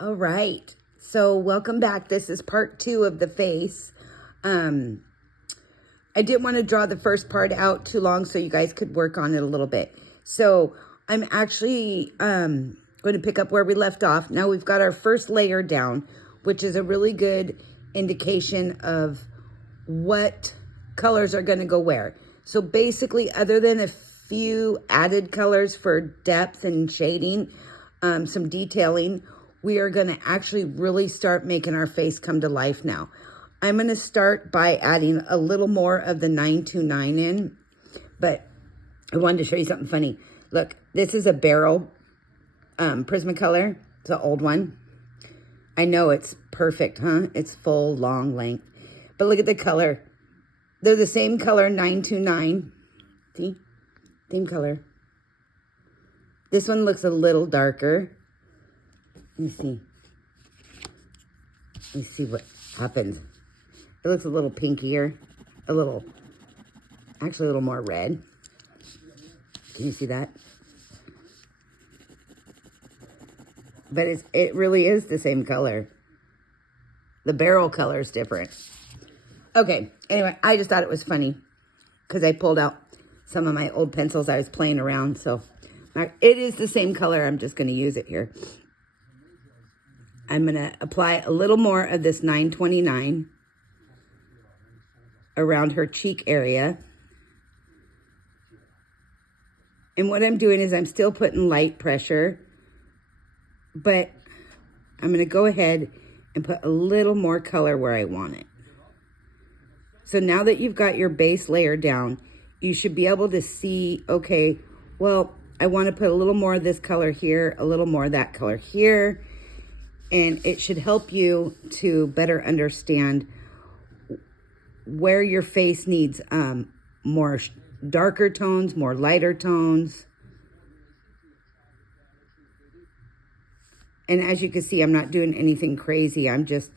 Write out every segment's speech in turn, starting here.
All right, so welcome back. This is part 2 of the face. I didn't want to draw the first part out too long so you guys could work on it a little bit. So I'm actually going to pick up where we left off. Now we've got our first layer down, which is a really good indication of what colors are going to go where. So basically, other than a few added colors for depth and shading, some detailing, we are going to actually really start making our face come to life now. I'm going to start by adding a little more of the 929 in, but I wanted to show you something funny. Look, this is a barrel Prismacolor. It's an old one. I know it's perfect, huh? It's full, long length. But look at the color. They're the same color, 929. See? Same color. This one looks a little darker. Let me see. Let me see what happens. It looks a little pinkier. Actually a little more red. Can you see that? But it really is the same color. The barrel color is different. Okay, anyway, I just thought it was funny because I pulled out some of my old pencils I was playing around. So it is the same color. I'm just going to use it here. I'm going to apply a little more of this 929 around her cheek area. And what I'm doing is I'm still putting light pressure, but I'm going to go ahead and put a little more color where I want it. So now that you've got your base layer down, you should be able to see, okay, well, I want to put a little more of this color here, a little more of that color here. And it should help you to better understand where your face needs more darker tones, more lighter tones. And as you can see, I'm not doing anything crazy. I'm just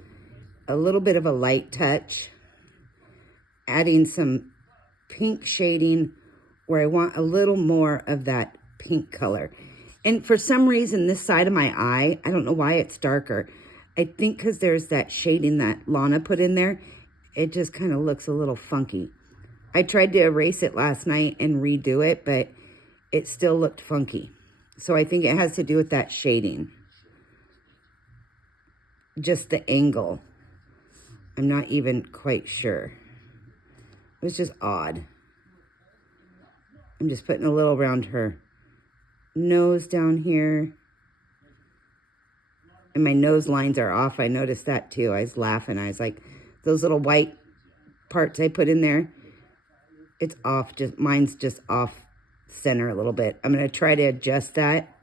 a little bit of a light touch, adding some pink shading where I want a little more of that pink color. And for some reason, this side of my eye, I don't know why it's darker. I think because there's that shading that Lana put in there, it just kind of looks a little funky. I tried to erase it last night and redo it, but it still looked funky. So I think it has to do with that shading. Just the angle. I'm not even quite sure. It was just odd. I'm just putting a little around her nose down here. And my nose lines are off. I noticed that too. I was laughing. I was like, those little white parts I put in there, it's off. Mine's just off center a little bit. I'm going to try to adjust that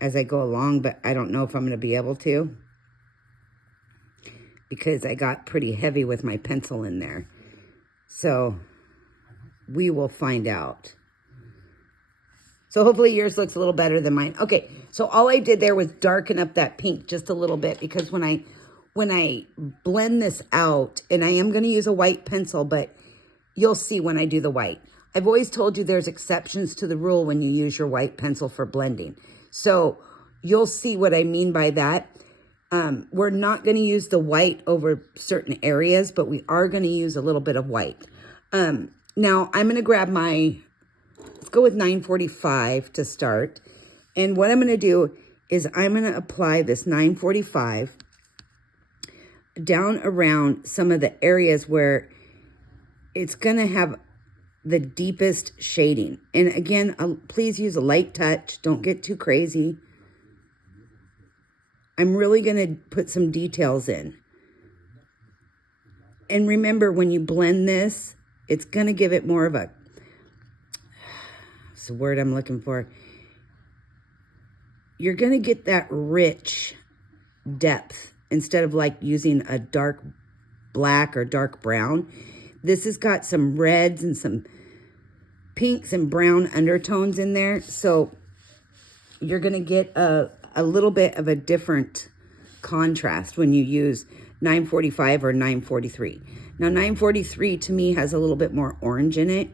as I go along, but I don't know if I'm going to be able to because I got pretty heavy with my pencil in there. So we will find out. So hopefully yours looks a little better than mine. Okay, so all I did there was darken up that pink just a little bit because when I blend this out, and I am going to use a white pencil, but you'll see when I do the white. I've always told you there's exceptions to the rule when you use your white pencil for blending. So you'll see what I mean by that. We're not going to use the white over certain areas, but we are going to use a little bit of white. Now I'm going to grab let's go with 945 to start. And what I'm going to do is I'm going to apply this 945 down around some of the areas where it's going to have the deepest shading. And again, please use a light touch. Don't get too crazy. I'm really going to put some details in. And remember, when you blend this, it's going to give it more of what's the word I'm looking for? You're going to get that rich depth instead of like using a dark black or dark brown. This has got some reds and some pinks and brown undertones in there. So you're going to get a little bit of a different contrast when you use 945 or 943. Now 943 to me has a little bit more orange in it.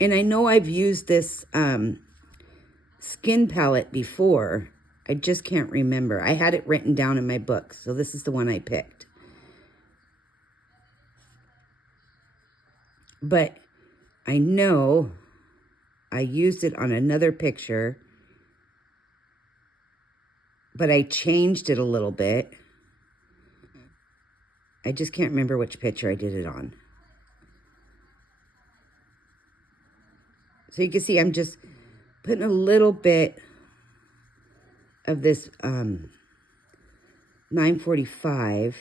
And I know I've used this skin palette before. I just can't remember. I had it written down in my book, so this is the one I picked. But I know I used it on another picture, but I changed it a little bit. I just can't remember which picture I did it on. So you can see I'm just putting a little bit of this 945.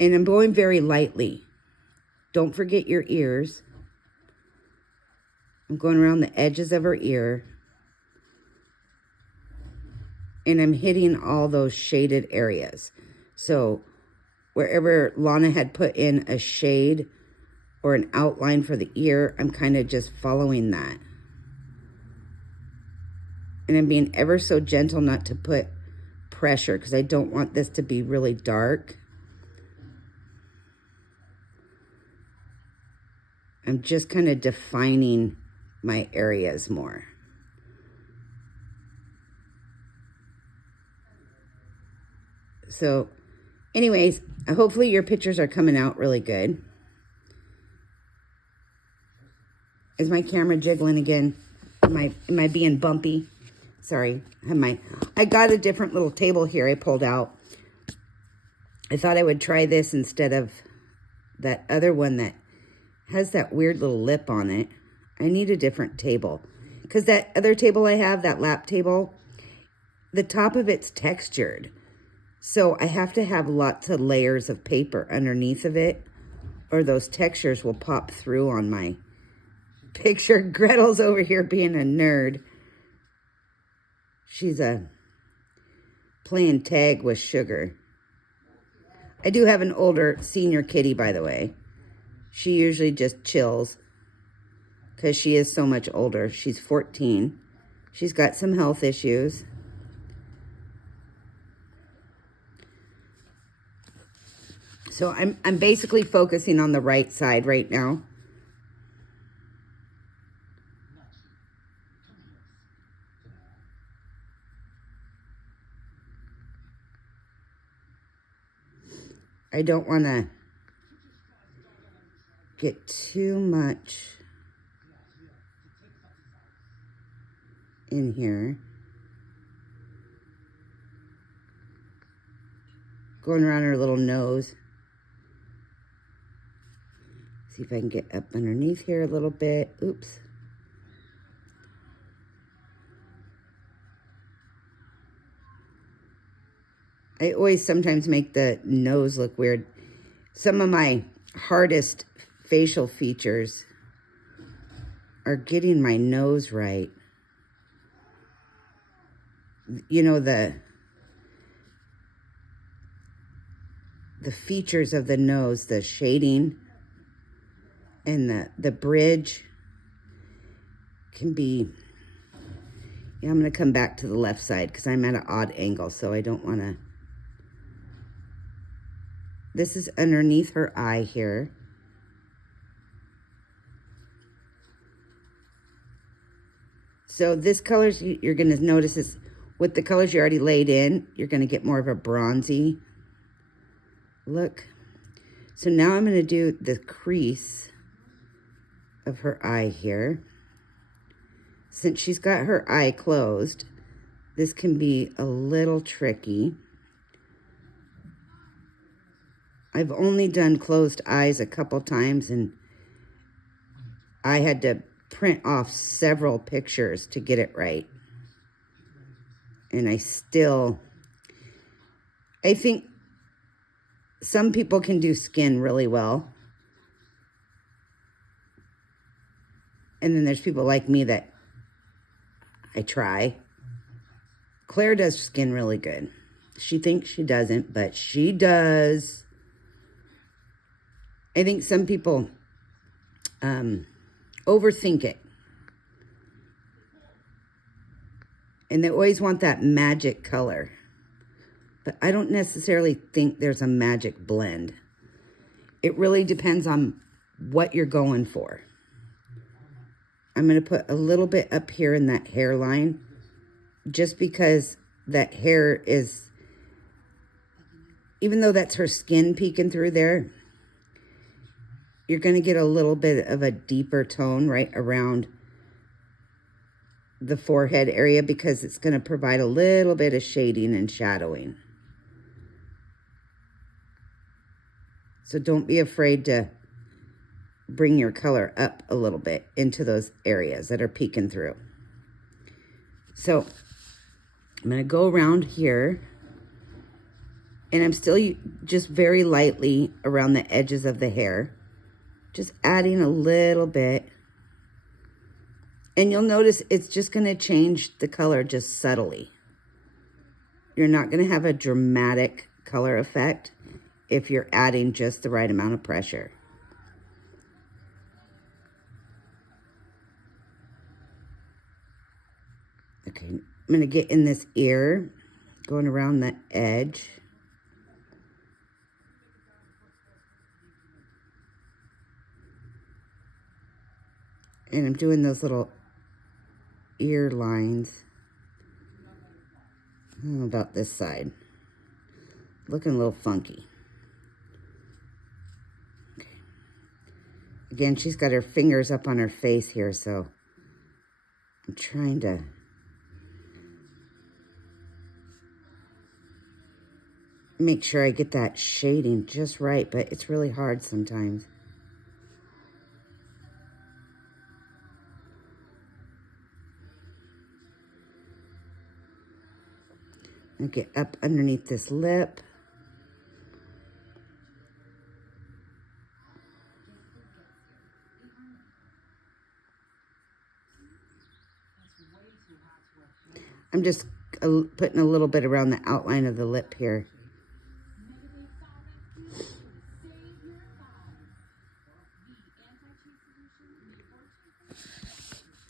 And I'm going very lightly. Don't forget your ears. I'm going around the edges of her ear. And I'm hitting all those shaded areas. So wherever Lana had put in a shade or an outline for the ear, I'm kind of just following that. And I'm being ever so gentle not to put pressure because I don't want this to be really dark. I'm just kind of defining my areas more. So anyways, hopefully your pictures are coming out really good. Is my camera jiggling again? Am I being bumpy? Sorry. I got a different little table here I pulled out. I thought I would try this instead of that other one that has that weird little lip on it. I need a different table. Because that other table I have, that lap table, the top of it's textured. So I have to have lots of layers of paper underneath of it, or those textures will pop through on my picture. Gretel's over here being a nerd. She's playing tag with Sugar. I do have an older senior kitty, by the way. She usually just chills because she is so much older. She's 14. She's got some health issues. So I'm basically focusing on the right side right now. I don't want to get too much in here. Going around her little nose. See if I can get up underneath here a little bit. Oops. I always sometimes make the nose look weird. Some of my hardest facial features are getting my nose right. You know, the features of the nose, the shading and the bridge can be... Yeah, I'm going to come back to the left side because I'm at an odd angle, so I don't want to... This is underneath her eye here. So this color, you're going to notice is with the colors you already laid in, you're going to get more of a bronzy look. So now I'm going to do the crease of her eye here. Since she's got her eye closed, this can be a little tricky. I've only done closed eyes a couple times, and I had to print off several pictures to get it right. And I think some people can do skin really well. And then there's people like me that I try. Claire does skin really good. She thinks she doesn't, but she does. I think some people overthink it. And they always want that magic color. But I don't necessarily think there's a magic blend. It really depends on what you're going for. I'm going to put a little bit up here in that hairline, just because that hair is, even though that's her skin peeking through there, you're going to get a little bit of a deeper tone right around the forehead area, because it's going to provide a little bit of shading and shadowing. So don't be afraid to bring your color up a little bit into those areas that are peeking through. So I'm going to go around here, and I'm still just very lightly around the edges of the hair, just adding a little bit. And you'll notice it's just going to change the color just subtly. You're not going to have a dramatic color effect if you're adding just the right amount of pressure. Okay, I'm going to get in this ear, going around the edge. And I'm doing those little ear lines. Oh, about this side. Looking a little funky. Okay. Again, she's got her fingers up on her face here, so I'm trying to make sure I get that shading just right, but it's really hard sometimes. I'll get up underneath this lip. I'm just putting a little bit around the outline of the lip here.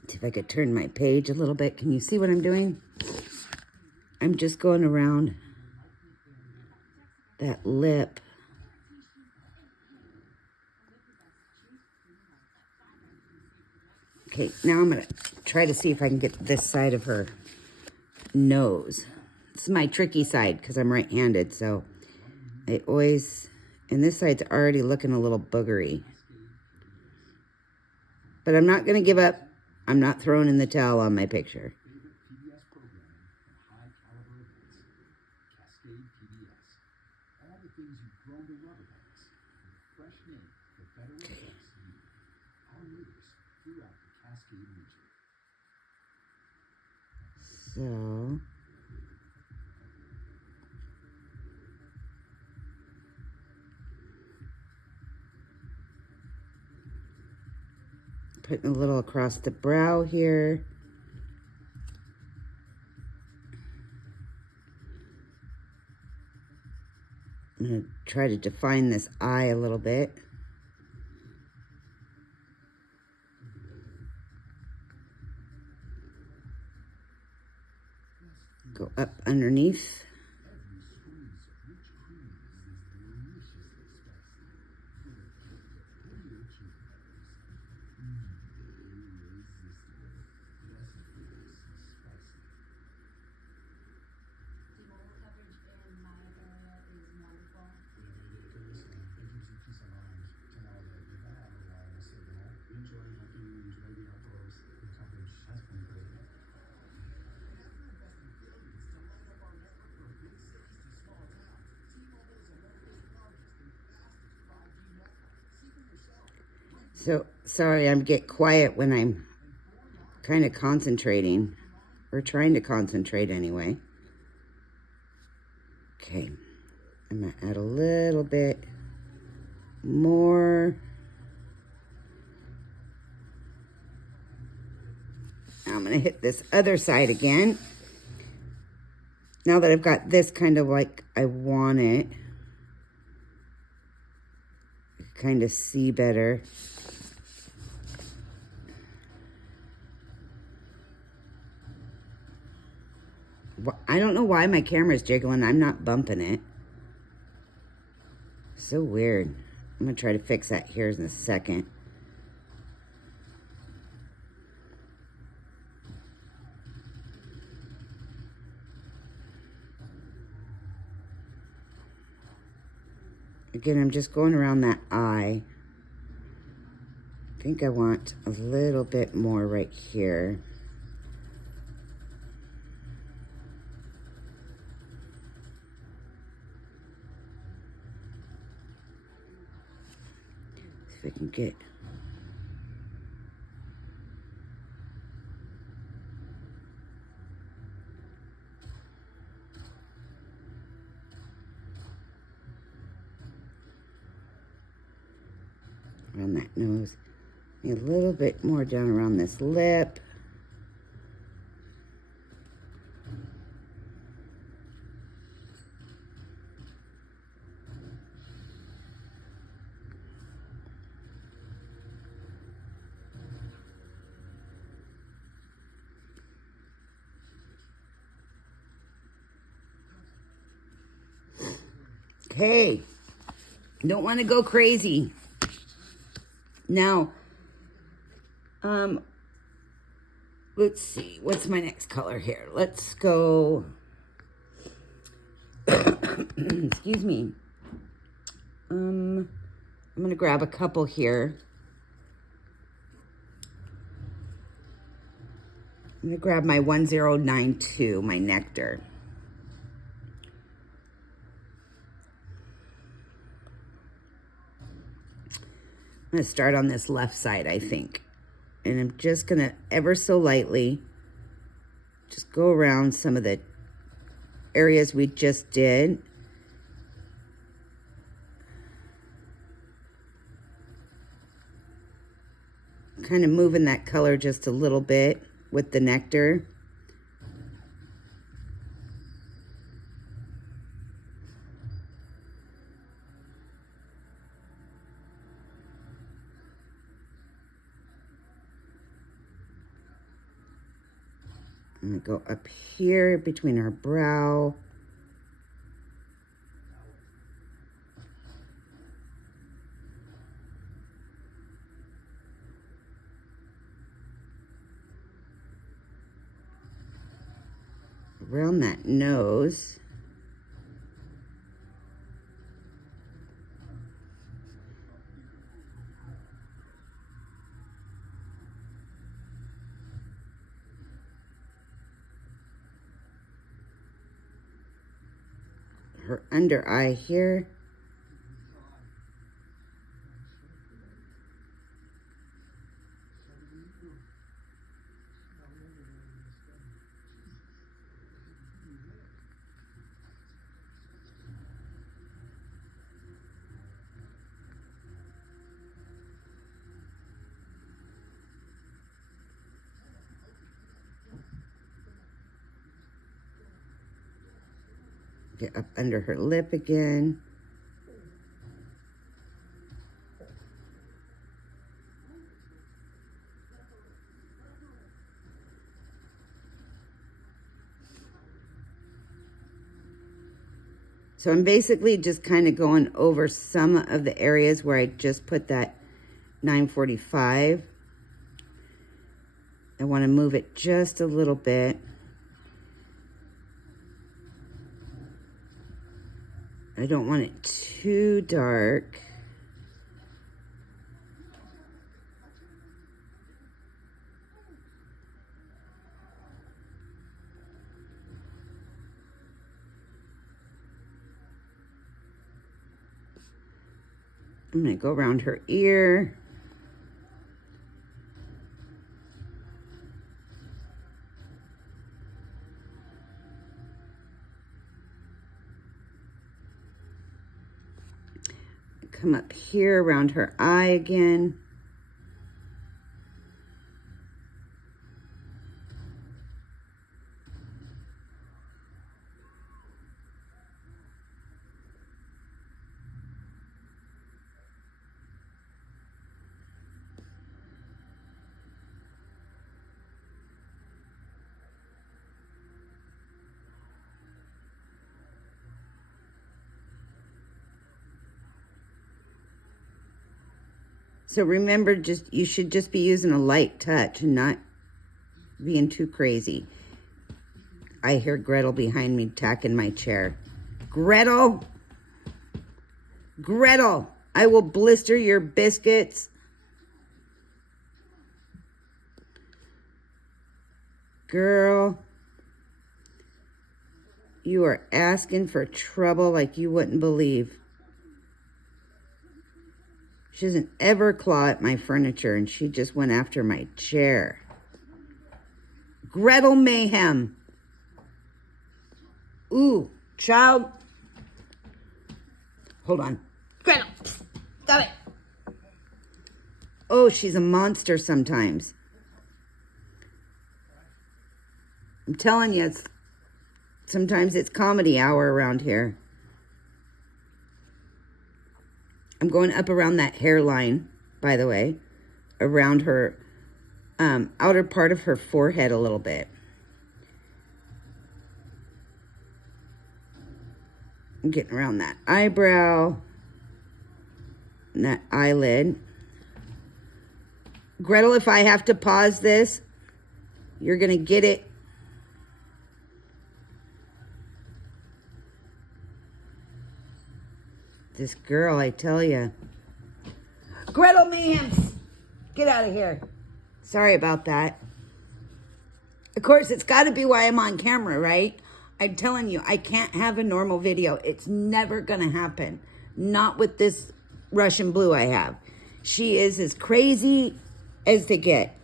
See if I could turn my page a little bit. Can you see what I'm doing? I'm just going around that lip. Okay, now I'm going to try to see if I can get this side of her nose. It's my tricky side because I'm right-handed, so I always, and this side's already looking a little boogery. But I'm not going to give up. I'm not throwing in the towel on my picture. So putting a little across the brow here. I'm going to try to define this eye a little bit. Go up underneath. So, sorry, I get quiet when I'm kind of concentrating, or trying to concentrate anyway. Okay, I'm going to add a little bit more. Now I'm going to hit this other side again. Now that I've got this kind of like I want it, I can kind of see better. I don't know why my camera's jiggling. I'm not bumping it. So weird. I'm going to try to fix that here in a second. Again, I'm just going around that eye. I think I want a little bit more right here. See if I can get... around that nose. A little bit more down around this lip. Okay, don't want to go crazy. Now, let's see, what's my next color here? Let's go, excuse me. I'm gonna grab a couple here. I'm gonna grab my 1092, my nectar. I'm going to start on this left side, I think. And I'm just going to ever so lightly just go around some of the areas we just did. Kind of moving that color just a little bit with the nectar. I'm going to go up here between our brow. Around that nose. Her under eye here. Get up under her lip again. So I'm basically just kind of going over some of the areas where I just put that 945. I want to move it just a little bit. I don't want it too dark. I'm going to go around her ear. Come up here around her eye again. So remember, you should just be using a light touch and not being too crazy. I hear Gretel behind me tacking my chair. Gretel! Gretel, I will blister your biscuits. Girl, you are asking for trouble like you wouldn't believe. She doesn't ever claw at my furniture, and she just went after my chair. Gretel Mayhem. Ooh, child. Hold on. Gretel, stop it. Oh, she's a monster sometimes. I'm telling you, sometimes it's comedy hour around here. I'm going up around that hairline, by the way, around her outer part of her forehead a little bit. I'm getting around that eyebrow and that eyelid. Gretel, if I have to pause this, you're going to get it. This girl, I tell you. Gretel Mayhem, get out of here. Sorry about that. Of course, it's got to be why I'm on camera, right? I'm telling you, I can't have a normal video. It's never going to happen. Not with this Russian blue I have. She is as crazy as they get.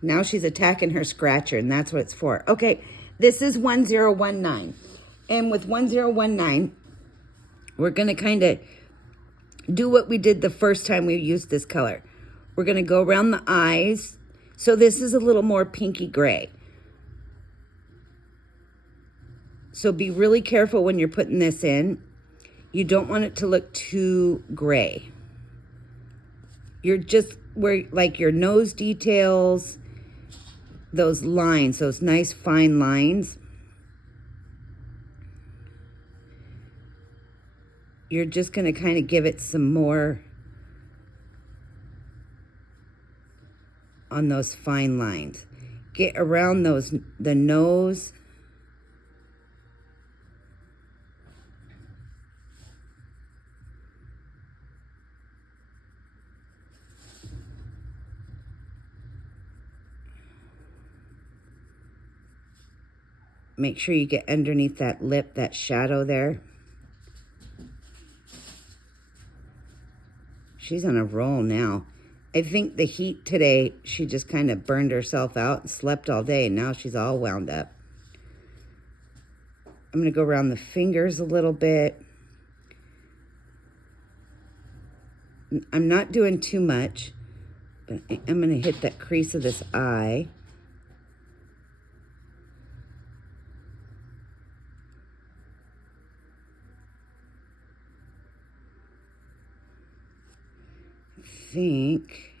Now she's attacking her scratcher, and that's what it's for. Okay, this is 1019. And with 1019, we're going to kind of do what we did the first time we used this color. We're going to go around the eyes. So this is a little more pinky gray. So be really careful when you're putting this in. You don't want it to look too gray. You're just where, like your nose details, those lines, those nice fine lines. You're just going to kind of give it some more on those fine lines. Get around the nose. Make sure you get underneath that lip, that shadow there. She's on a roll now. I think the heat today, she just kind of burned herself out and slept all day. Now she's all wound up. I'm going to go around the fingers a little bit. I'm not doing too much, but I'm going to hit that crease of this eye. Think,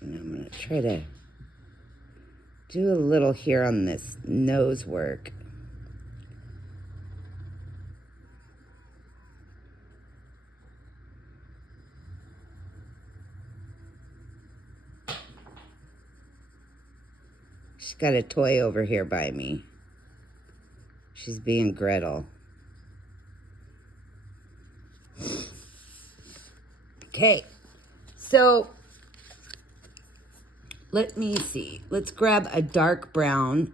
and I'm going to try to do a little here on this nose work. She's got a toy over here by me. She's being Gretel. Okay, so let me see. Let's grab a dark brown.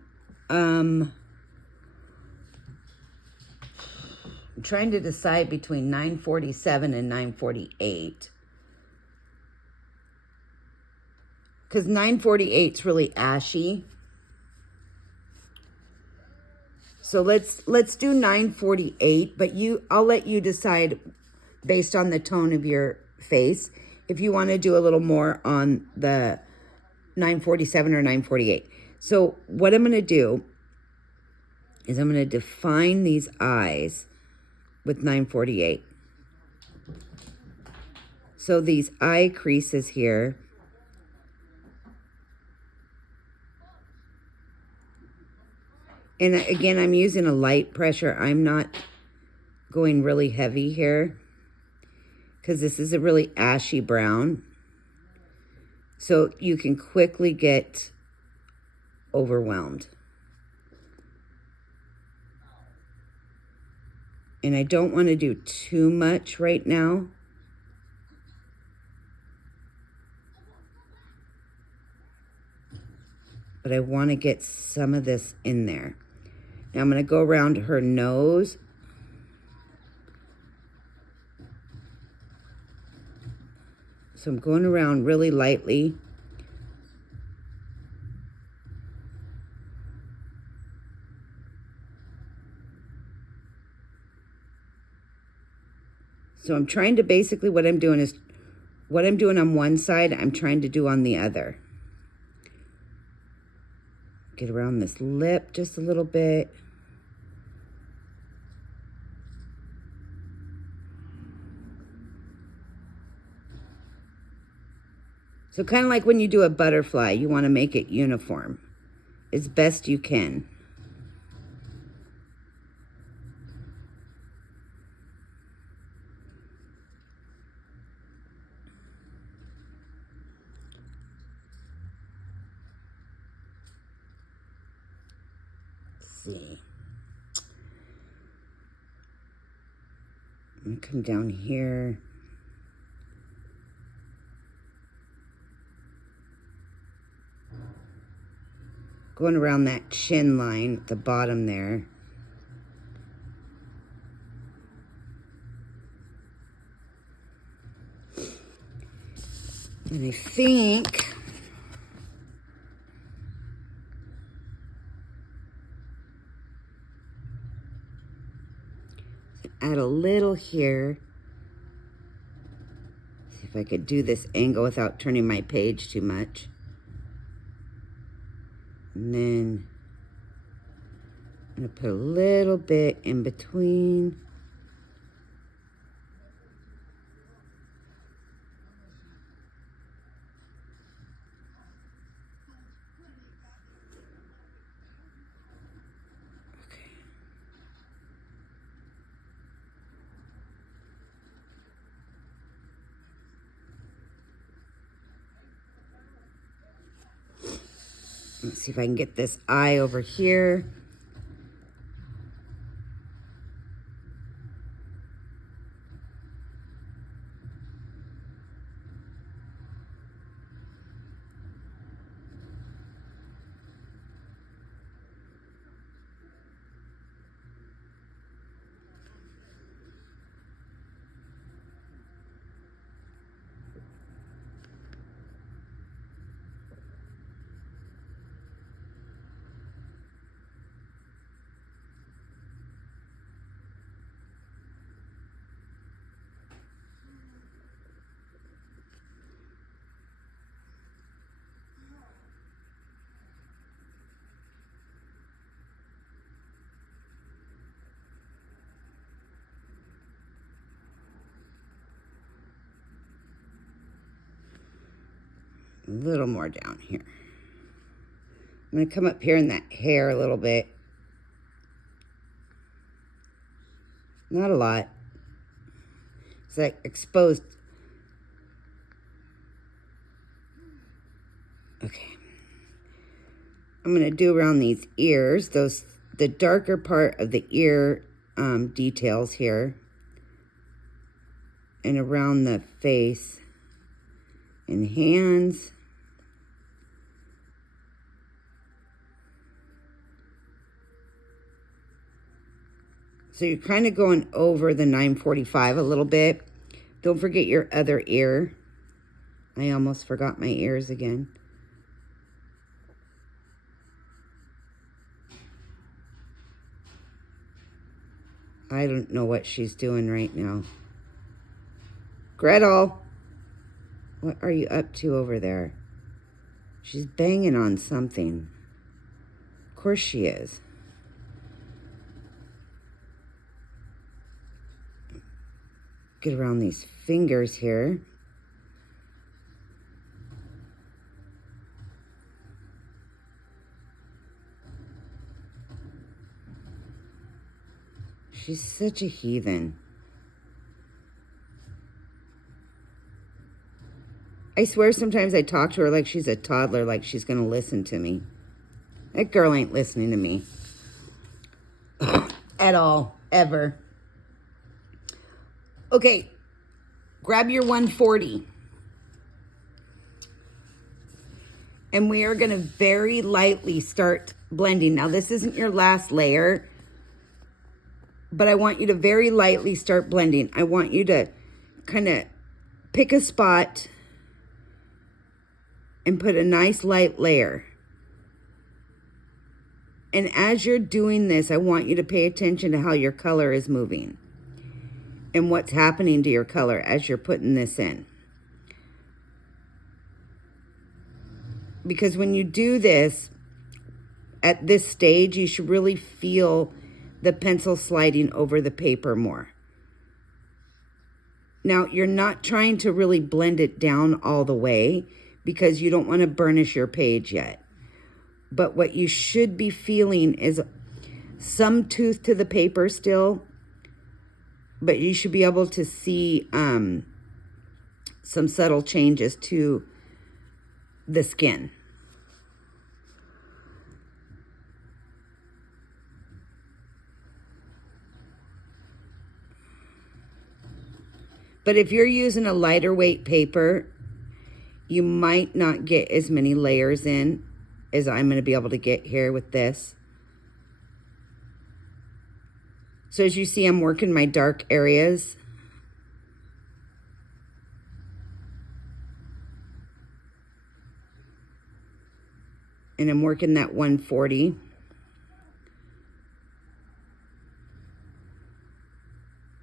I'm trying to decide between 947 and 948. Because 948 is really ashy. So let's do 948, but I'll let you decide based on the tone of your face if you want to do a little more on the 947 or 948. So what I'm going to do is I'm going to define these eyes with 948. So these eye creases here, and again, I'm using a light pressure. I'm not going really heavy here because this is a really ashy brown. So you can quickly get overwhelmed. And I don't want to do too much right now. But I want to get some of this in there. Now I'm going to go around her nose. So I'm going around really lightly. So I'm trying to basically, what I'm doing is, what I'm doing on one side, I'm trying to do on the other. Get around this lip just a little bit. So kind of like when you do a butterfly, you want to make it uniform as best you can. Let's see. I'm going to come down here. Going around that chin line at the bottom there. And I think add a little here. See if I could do this angle without turning my page too much. And then I'm going to put a little bit in between. Okay. Let's see if I can get this eye over here. A little more down here. I'm going to come up here in that hair a little bit. Not a lot. It's like exposed. Okay. I'm going to do around these ears, the darker part of the ear details here. And around the face and hands. So you're kind of going over the 945 a little bit. Don't forget your other ear. I almost forgot my ears again. I don't know what she's doing right now. Gretel, what are you up to over there? She's banging on something. Of course she is. Get around these fingers here. She's such a heathen. I swear sometimes I talk to her like she's a toddler, like she's going to listen to me. That girl ain't listening to me. At all. Ever. Okay, grab your 140. And we are going to very lightly start blending. Now, this isn't your last layer, but I want you to very lightly start blending. I want you to kind of pick a spot and put a nice light layer. And as you're doing this, I want you to pay attention to how your color is moving and what's happening to your color as you're putting this in. Because when you do this, at this stage, you should really feel the pencil sliding over the paper more. Now, you're not trying to really blend it down all the way because you don't want to burnish your page yet. But what you should be feeling is some tooth to the paper still, but you should be able to see some subtle changes to the skin. But if you're using a lighter weight paper, you might not get as many layers in as I'm going to be able to get here with this. So as you see, I'm working my dark areas. And I'm working that 140.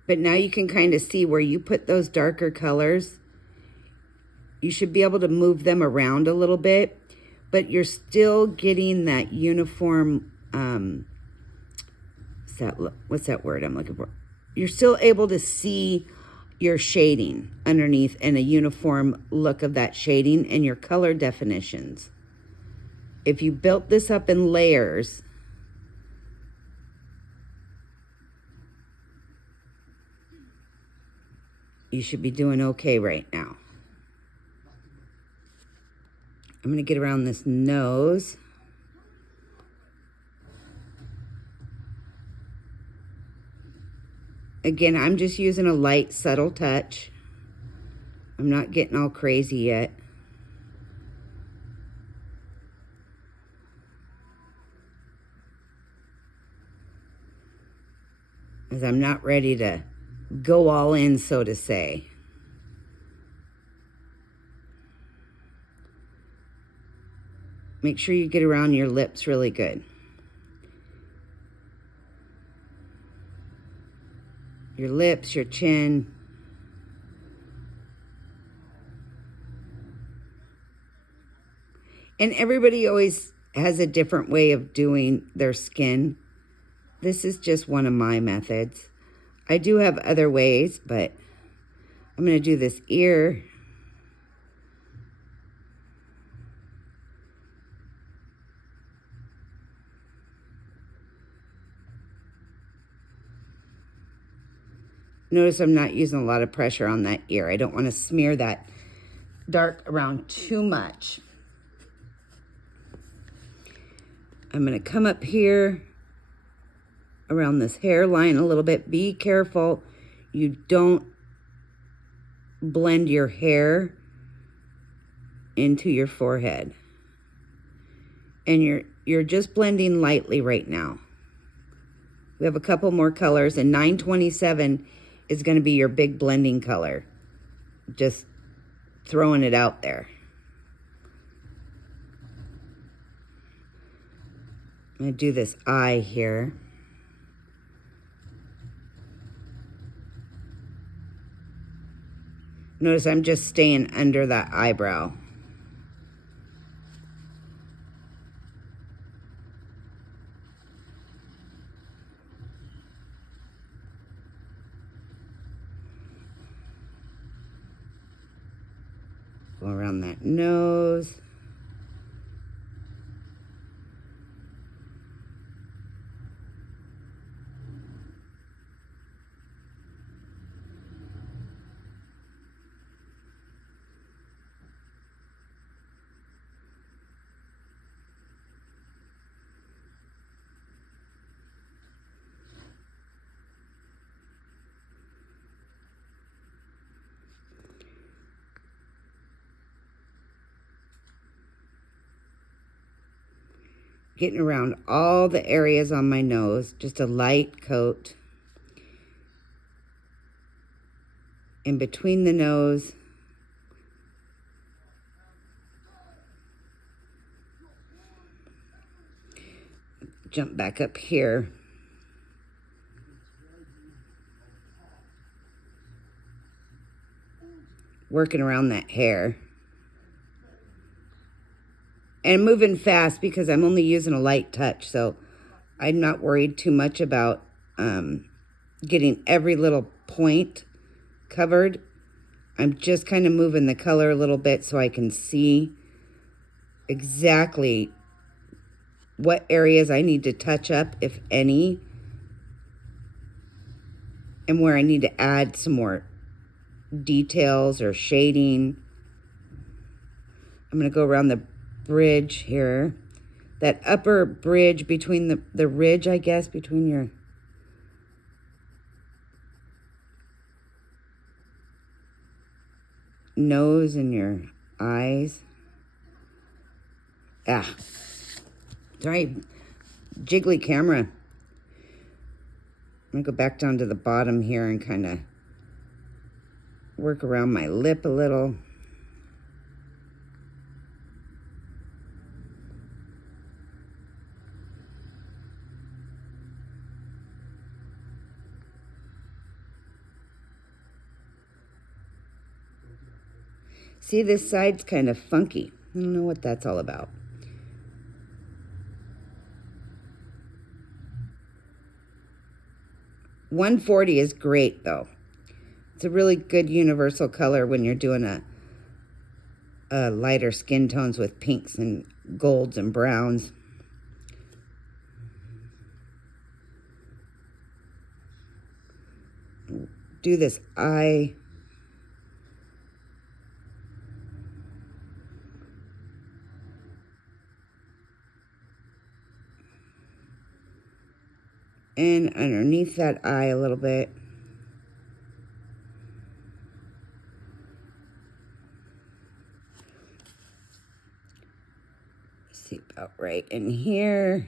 But now you can kind of see where you put those darker colors. You should be able to move them around a little bit, but you're still getting that uniform, what's that word I'm looking for? You're still able to see your shading underneath and a uniform look of that shading and your color definitions. If you built this up in layers, you should be doing okay right now. I'm going to get around this nose. Again, I'm just using a light, subtle touch. I'm not getting all crazy yet. As I'm not ready to go all in, so to say. Make sure you get around your lips really good. Your lips, your chin. And everybody always has a different way of doing their skin. This is just one of my methods. I do have other ways, but I'm going to do this ear. Notice I'm not using a lot of pressure on that ear. I don't want to smear that dark around too much. I'm going to come up here around this hairline a little bit. Be careful you don't blend your hair into your forehead. And you're just blending lightly right now. We have a couple more colors, and 927 is going to be your big blending color. Just throwing it out there. I'm going to do this eye here. Notice I'm just staying under that eyebrow. Go around that nose. getting around all the areas on my nose. Just a light coat. In between the nose. Jump back up here. Working around that hair. And moving fast because I'm only using a light touch, so I'm not worried too much about getting every little point covered. I'm just kind of moving the color a little bit so I can see exactly what areas I need to touch up, if any, and where I need to add some more details or shading. I'm going to go around the bridge here. That upper bridge between the ridge, I guess, between your nose and your eyes. Ah, sorry, jiggly camera. I'm gonna go back down to the bottom here and kind of work around my lip a little. See, this side's kind of funky. I don't know what that's all about. $140 is great, though. It's a really good universal color when you're doing a lighter skin tones with pinks and golds and browns. Do this eye. And underneath that eye a little bit. See, about right in here.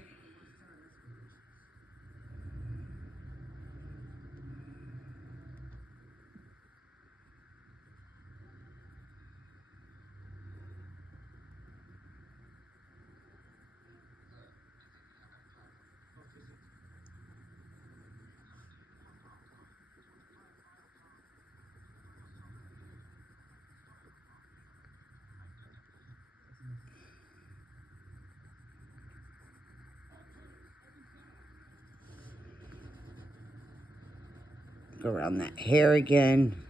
Go around that hair again.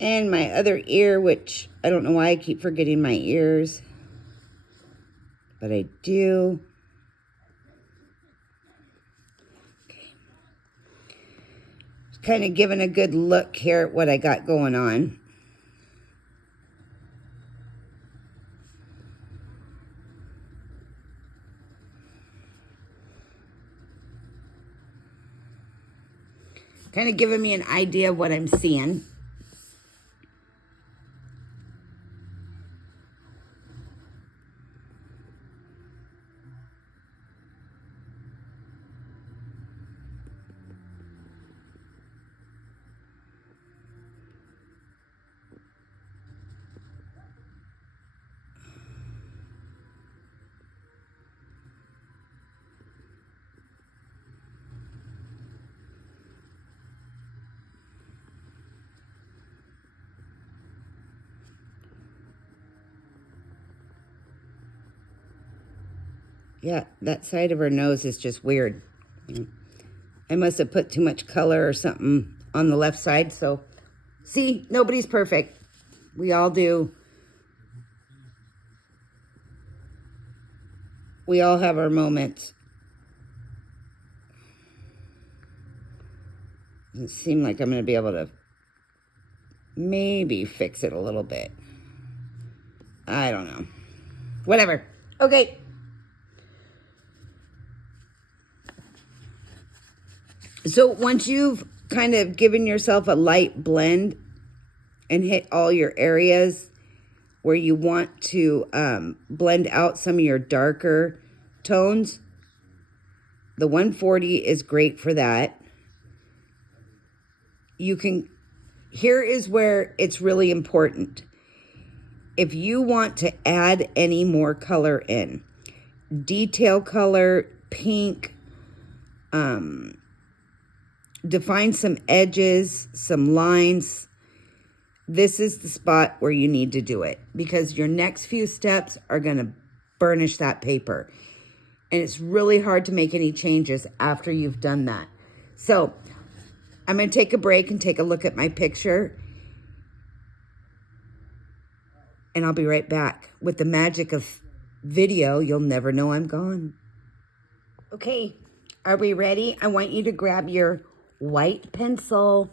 And my other ear, which I don't know why I keep forgetting my ears, but I do. Okay. Just kind of giving a good look here at what I got going on. Kind of giving me an idea of what I'm seeing. Yeah, that side of her nose is just weird. I must have put too much color or something on the left side. So, see, nobody's perfect. We all do. We all have our moments. Doesn't seem like I'm going to be able to maybe fix it a little bit. I don't know. Whatever. Okay. So once you've kind of given yourself a light blend and hit all your areas, where you want to blend out some of your darker tones, the 140 is great for that. You can, here is where it's really important. If you want to add any more color in, detail color, pink, define some edges, some lines, this is the spot where you need to do it, because your next few steps are going to burnish that paper. And it's really hard to make any changes after you've done that. So I'm going to take a break and take a look at my picture. And I'll be right back. With the magic of video, you'll never know I'm gone. Okay, are we ready? I want you to grab your white pencil.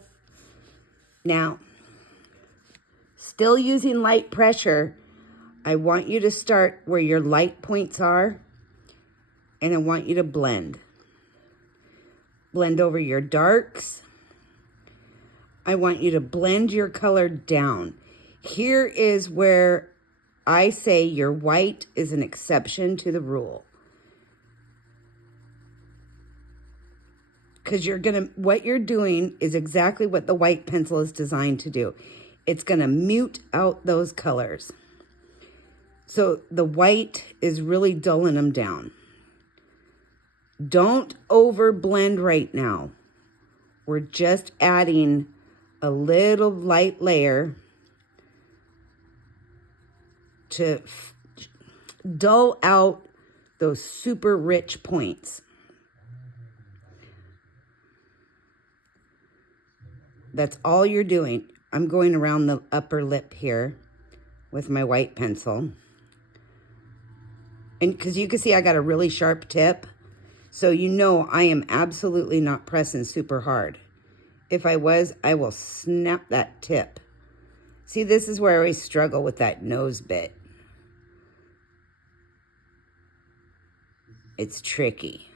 Now, still using light pressure, I want you to start where your light points are, and I want you to blend. Blend over your darks. I want you to blend your color down. Here is where I say your white is an exception to the rule. Because what you're doing is exactly what the white pencil is designed to do. It's going to mute out those colors. So the white is really dulling them down. Don't over blend right now. We're just adding a little light layer to dull out those super rich points. That's all you're doing. I'm going around the upper lip here with my white pencil. And because you can see I got a really sharp tip, so you know I am absolutely not pressing super hard. If I was, I will snap that tip. See, this is where I always struggle with that nose bit. It's tricky.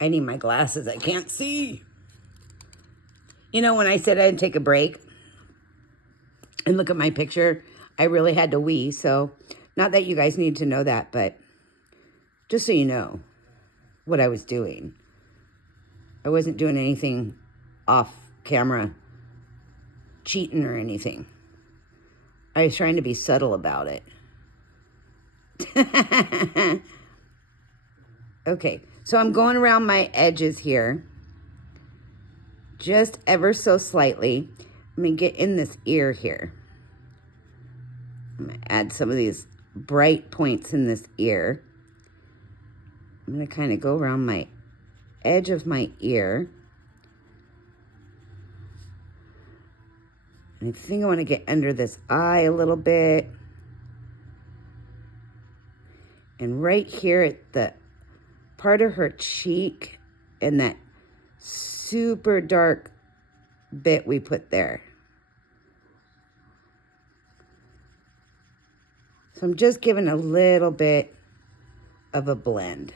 I need my glasses. I can't see. You know, when I said I'd take a break and look at my picture, I really had to wee. So, not that you guys need to know that, but just so you know what I was doing. I wasn't doing anything off camera, cheating or anything. I was trying to be subtle about it. Okay, so I'm going around my edges here, just ever so slightly. I'm going to get in this ear here. I'm going to add some of these bright points in this ear. I'm going to kind of go around my edge of my ear. And I think I want to get under this eye a little bit. And right here at the part of her cheek and that super dark bit we put there. So I'm just giving a little bit of a blend.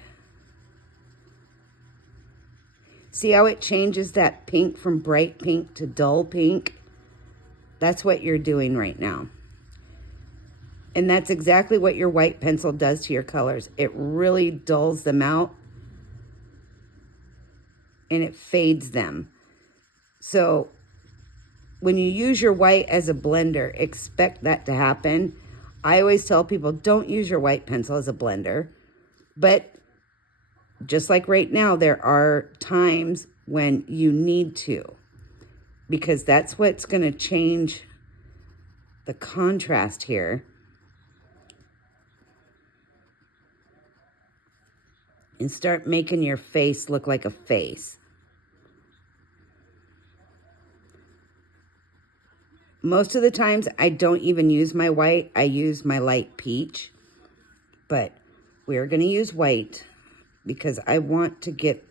See how it changes that pink from bright pink to dull pink? That's what you're doing right now. And that's exactly what your white pencil does to your colors. It really dulls them out and it fades them. So when you use your white as a blender, expect that to happen. I always tell people, don't use your white pencil as a blender. But just like right now, there are times when you need to, because that's what's going to change the contrast here. And start making your face look like a face. Most of the times, I don't even use my white. I use my light peach. But we're going to use white because I want to get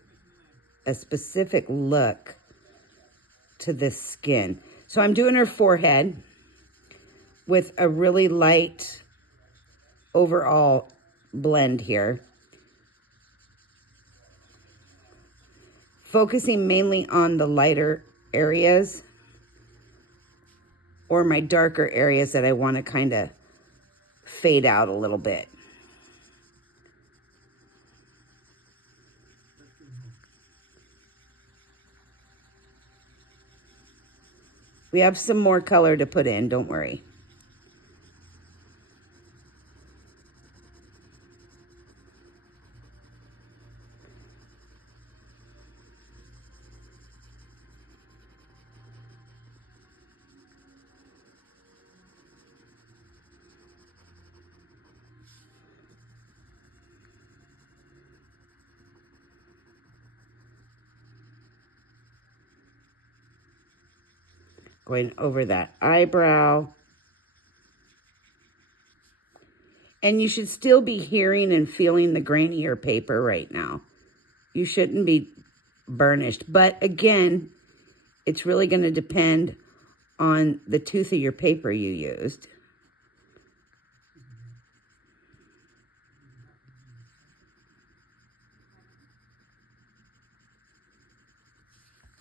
a specific look to this skin. So I'm doing her forehead with a really light overall blend here. Focusing mainly on the lighter areas or my darker areas that I want to kind of fade out a little bit. We have some more color to put in, don't worry. Going over that eyebrow. And you should still be hearing and feeling the grain of your paper right now. You shouldn't be burnished. But again, it's really going to depend on the tooth of your paper you used.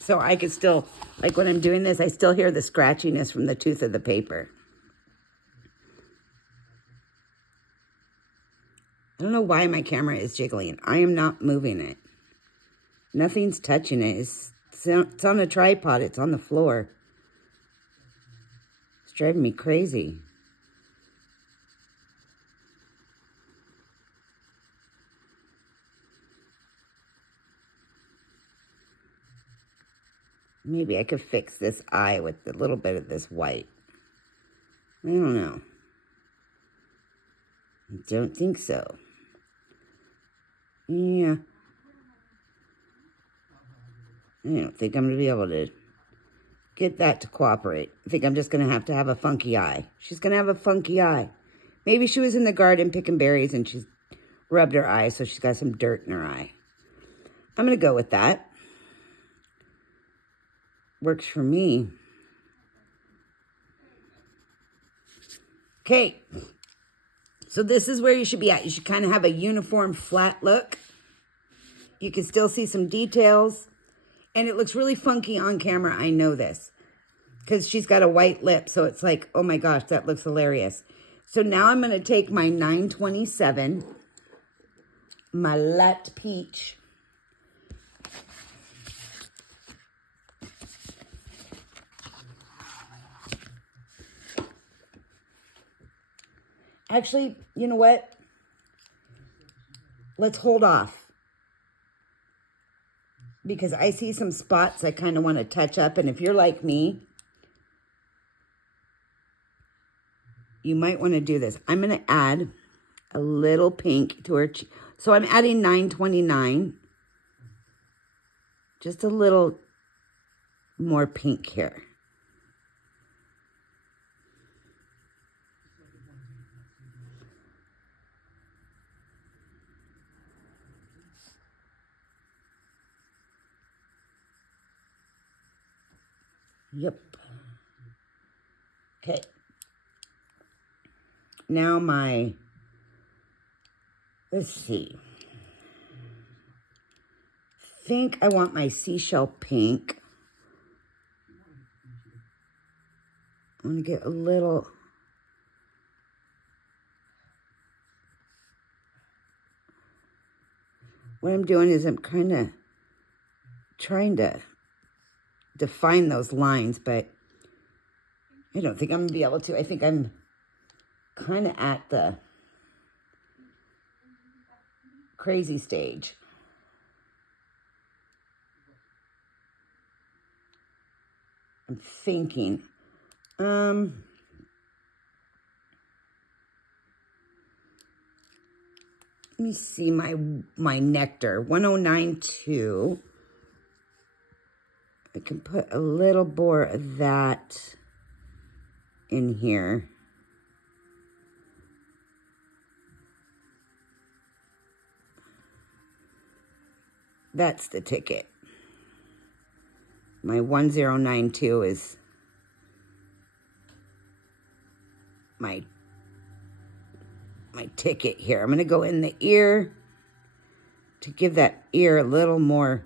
So I could still, like when I'm doing this, I still hear the scratchiness from the tooth of the paper. I don't know why my camera is jiggling. I am not moving it. Nothing's touching it. It's on a tripod. It's on the floor. It's driving me crazy. Maybe I could fix this eye with a little bit of this white. I don't know. I don't think so. Yeah. I don't think I'm going to be able to get that to cooperate. I think I'm just going to have a funky eye. She's going to have a funky eye. Maybe she was in the garden picking berries and she's rubbed her eye, so she's got some dirt in her eye. I'm going to go with that. Works for me. Okay. So this is where you should be at. You should kind of have a uniform flat look. You can still see some details. And it looks really funky on camera. I know this. Because she's got a white lip. So it's like, oh my gosh, that looks hilarious. So now I'm going to take my 927. My light peach. Actually, you know what? Let's hold off. Because I see some spots I kind of want to touch up. And if you're like me, you might want to do this. I'm going to add a little pink to her cheek. So I'm adding 929. Just a little more pink here. Yep. Okay. Now let's see. I think I want my seashell pink. I'm going to get a little. What I'm doing is I'm kind of trying to define those lines, but I don't think I'm going to be able to. I think I'm kind of at the crazy stage. I'm thinking, let me see my nectar, 1092. I can put a little more of that in here. That's the ticket. My 1092 is my ticket here. I'm going to go in the ear to give that ear a little more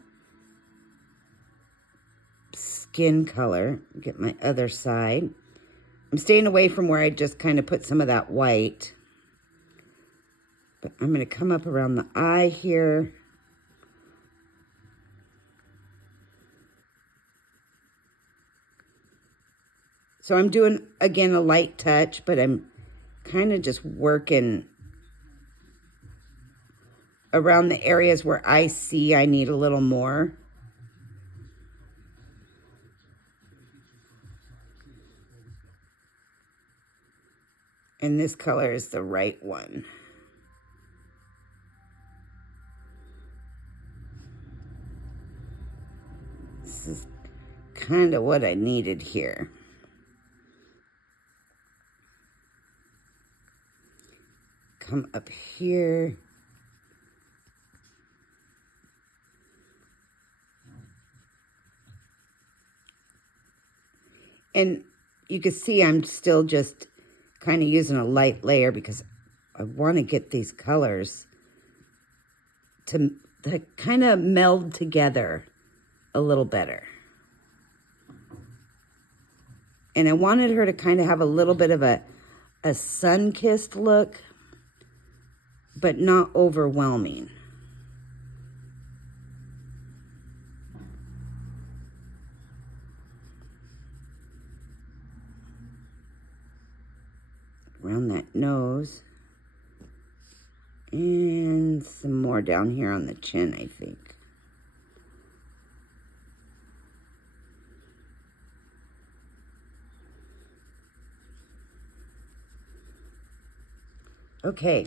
skin color. Get my other side. I'm staying away from where I just kind of put some of that white. But I'm going to come up around the eye here. So I'm doing, again, a light touch, but I'm kind of just working around the areas where I see I need a little more. And this color is the right one. This is kind of what I needed here. Come up here. And you can see I'm still just kind of using a light layer because I want to get these colors to kind of meld together a little better. And I wanted her to kind of have a little bit of a sun-kissed look, but not overwhelming. Around that nose. And some more down here on the chin, I think. Okay.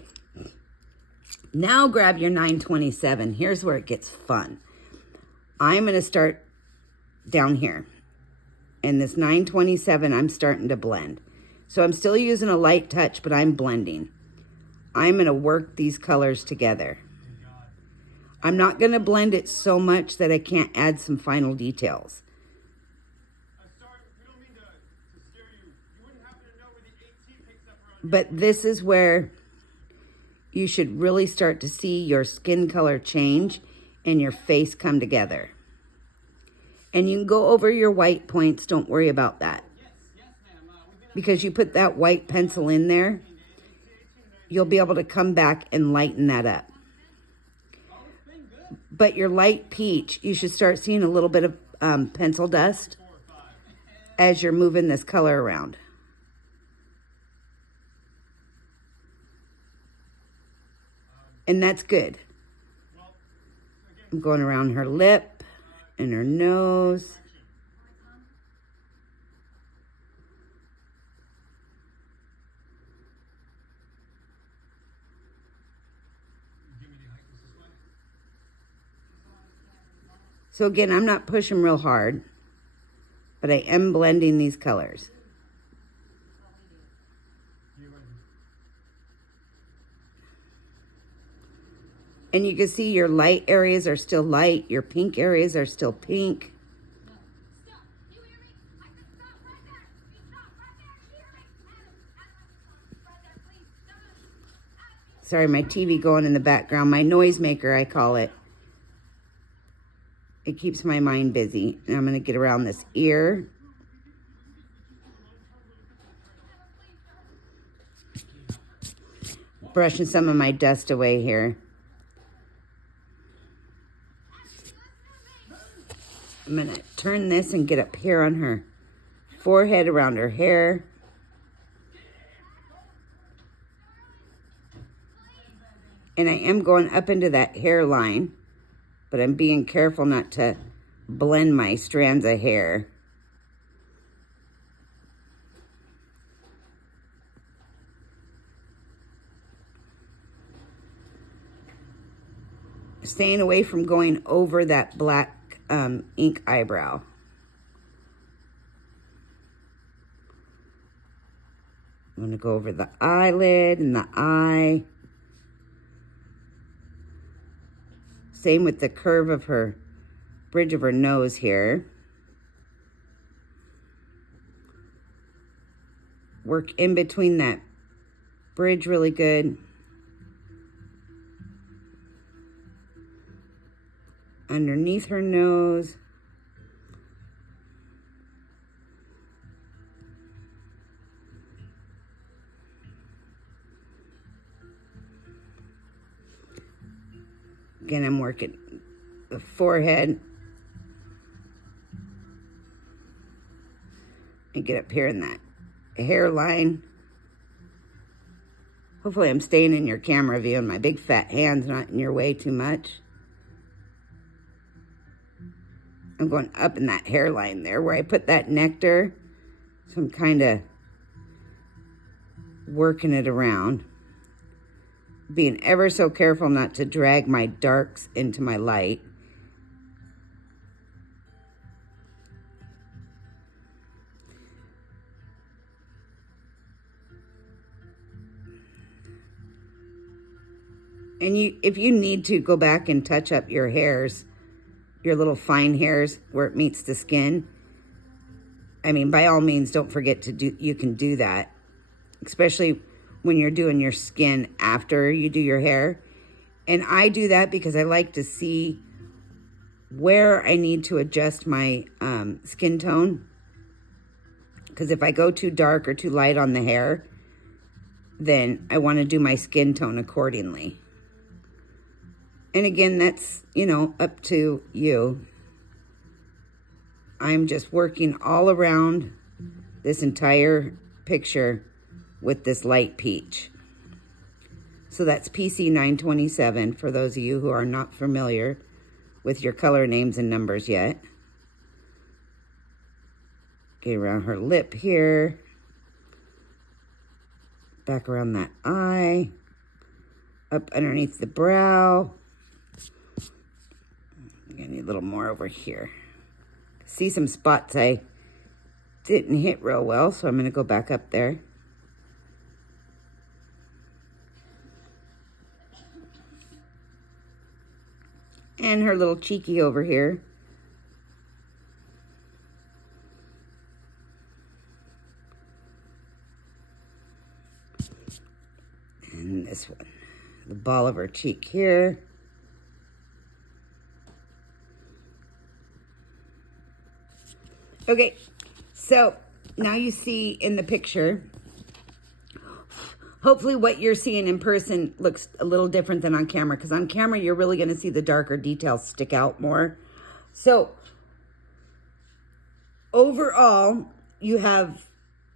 Now grab your 927. Here's where it gets fun. I'm going to start down here. And this 927, I'm starting to blend. So I'm still using a light touch, but I'm blending. I'm going to work these colors together. I'm not going to blend it so much that I can't add some final details. But this is where you should really start to see your skin color change and your face come together. And you can go over your white points. Don't worry about that. Because you put that white pencil in there, you'll be able to come back and lighten that up. But your light peach, you should start seeing a little bit of pencil dust as you're moving this color around. And that's good. I'm going around her lip and her nose. So again, I'm not pushing real hard, but I am blending these colors. And you can see your light areas are still light, your pink areas are still pink. Sorry, my TV going in the background. My noisemaker, I call it. It keeps my mind busy. And I'm going to get around this ear. Brushing some of my dust away here. I'm going to turn this and get up here on her forehead, around her hair. And I am going up into that hairline, but I'm being careful not to blend my strands of hair. Staying away from going over that black ink eyebrow. I'm going to go over the eyelid and the eye. Same with the curve of her bridge of her nose here. Work in between that bridge really good. Underneath her nose. working the forehead. And get up here in that hairline. Hopefully I'm staying in your camera view and my big fat hand's not in your way too much. I'm going up in that hairline there where I put that nectar. So I'm kind of working it around. Being ever so careful not to drag my darks into my light. And if you need to go back and touch up your hairs, your little fine hairs where it meets the skin, I mean, by all means, don't forget to do, you can do that, especially when you're doing your skin after you do your hair. And I do that because I like to see where I need to adjust my skin tone. Because if I go too dark or too light on the hair, then I want to do my skin tone accordingly. And again, that's, up to you. I'm just working all around this entire picture with this light peach. So that's PC 927 for those of you who are not familiar with your color names and numbers yet. Get around her lip here. Back around that eye. Up underneath the brow. I need a little more over here. See some spots I didn't hit real well, so I'm going to go back up there. And her little cheeky over here. And this one. The ball of her cheek here. Okay, so now you see in the picture, hopefully what you're seeing in person looks a little different than on camera, because on camera you're really going to see the darker details stick out more. So overall, you have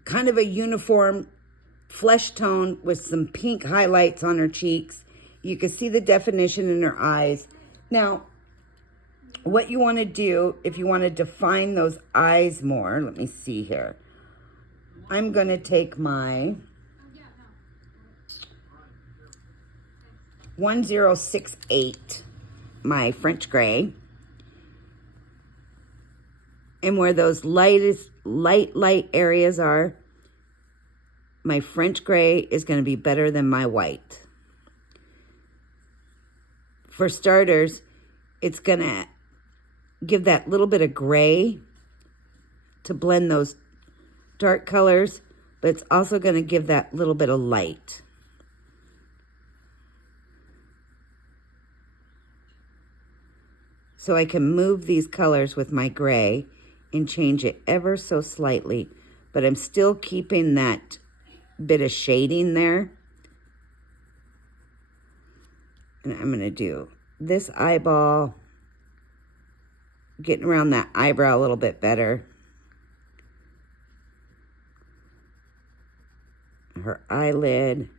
kind of a uniform flesh tone with some pink highlights on her cheeks. You can see the definition in her eyes. Now, what you want to do, if you want to define those eyes more, let me see here. I'm going to take my 1068, my French gray, and where those light areas are, my French gray is going to be better than my white. For starters, it's going to give that little bit of gray to blend those dark colors, but it's also going to give that little bit of light. So I can move these colors with my gray and change it ever so slightly, but I'm still keeping that bit of shading there. And I'm going to do this eyeball, getting around that eyebrow a little bit better. Her eyelid,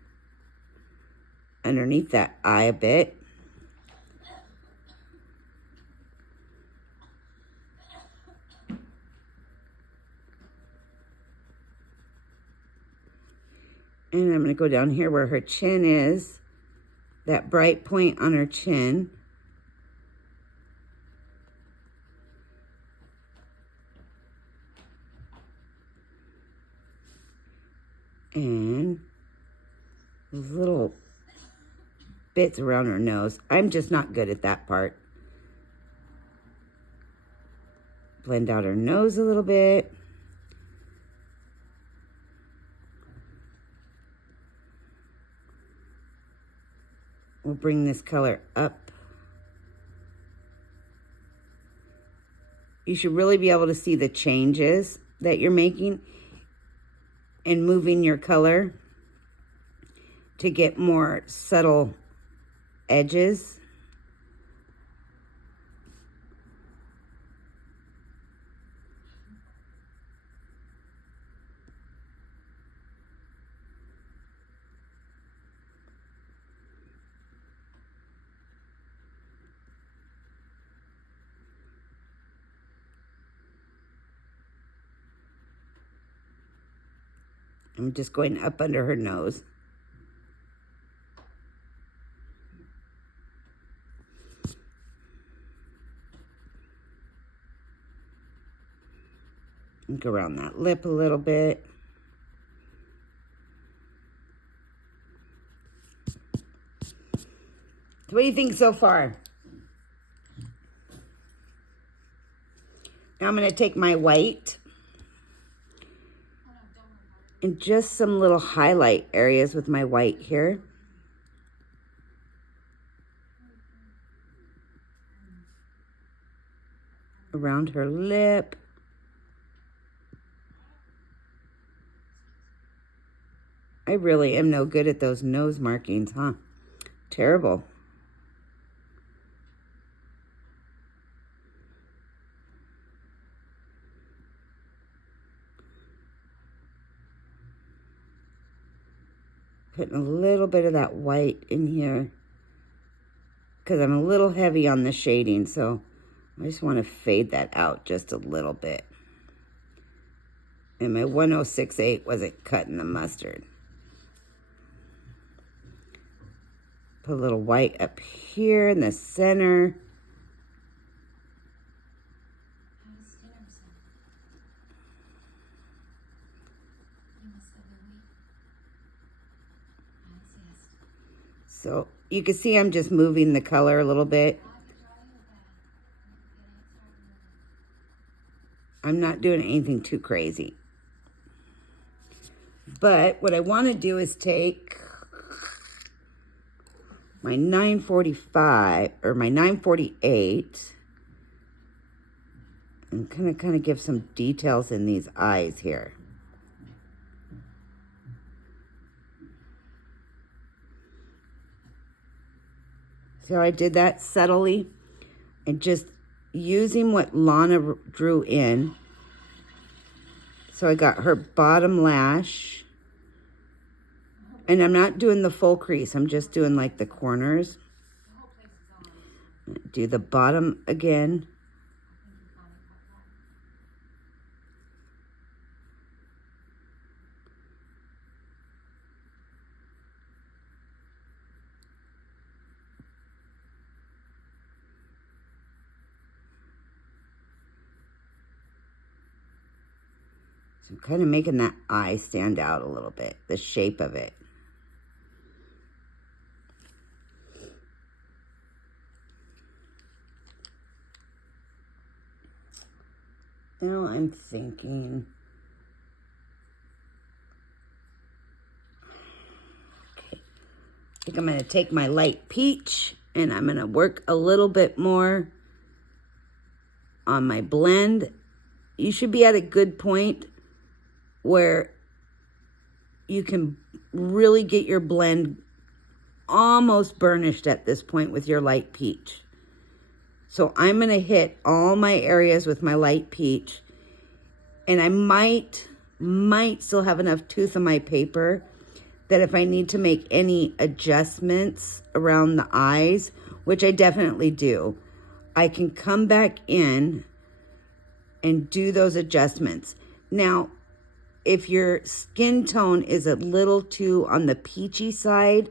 underneath that eye a bit. And I'm going to go down here where her chin is, that bright point on her chin. And those little bits around her nose. I'm just not good at that part. Blend out her nose a little bit. We'll bring this color up. You should really be able to see the changes that you're making and moving your color to get more subtle edges. I'm just going up under her nose. And go around that lip a little bit. What do you think so far? Now I'm going to take my white and just some little highlight areas with my white here. Around her lip. I really am no good at those nose markings, huh? Terrible. Putting a little bit of that white in here because I'm a little heavy on the shading, so I just want to fade that out just a little bit. And my 1068 wasn't cutting the mustard. Put a little white up here in the center. So you can see I'm just moving the color a little bit. I'm not doing anything too crazy. But what I want to do is take my 945 or my 948 and kind of give some details in these eyes here. So I did that subtly and just using what Lana drew in. So I got her bottom lash. And I'm not doing the full crease. I'm just doing like the corners. Do the bottom again. So I'm kind of making that eye stand out a little bit, the shape of it. Now I'm thinking, okay, I think I'm going to take my light peach and I'm going to work a little bit more on my blend. You should be at a good point where you can really get your blend almost burnished at this point with your light peach. So I'm going to hit all my areas with my light peach. And I might still have enough tooth on my paper that if I need to make any adjustments around the eyes, which I definitely do, I can come back in and do those adjustments. Now, if your skin tone is a little too on the peachy side,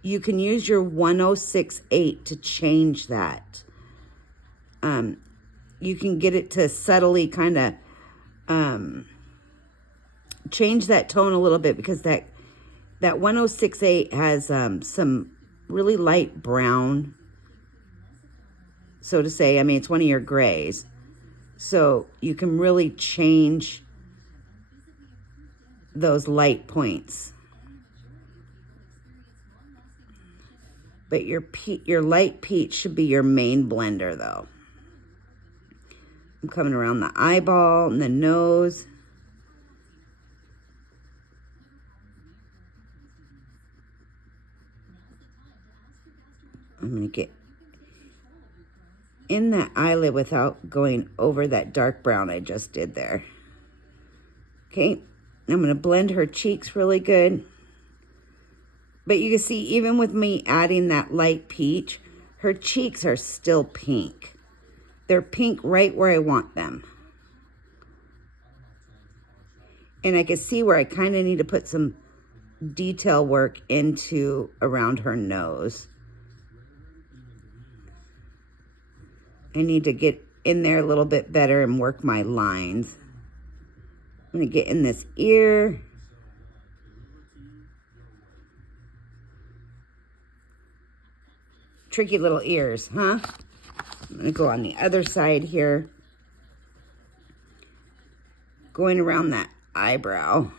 you can use your 1068 to change that. You can get it to subtly kind of change that tone a little bit because that 1068 has some really light brown, so to say. I mean, it's one of your grays. So you can really change those light points. But your light peach should be your main blender, though. I'm coming around the eyeball and the nose. I'm going to get in that eyelid without going over that dark brown I just did there. Okay, I'm going to blend her cheeks really good. But you can see, even with me adding that light peach, her cheeks are still pink. They're pink right where I want them. And I can see where I kind of need to put some detail work into around her nose. I need to get in there a little bit better and work my lines. I'm going to get in this ear. Tricky little ears, huh? I'm going to go on the other side here. Going around that eyebrow.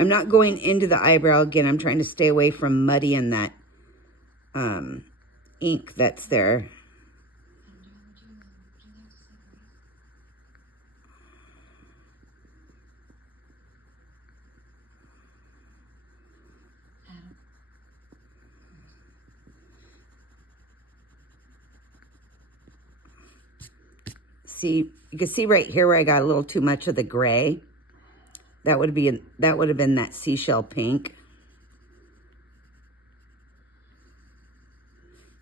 I'm not going into the eyebrow again. I'm trying to stay away from muddying that ink that's there. See, you can see right here where I got a little too much of the gray. That would have been that seashell pink.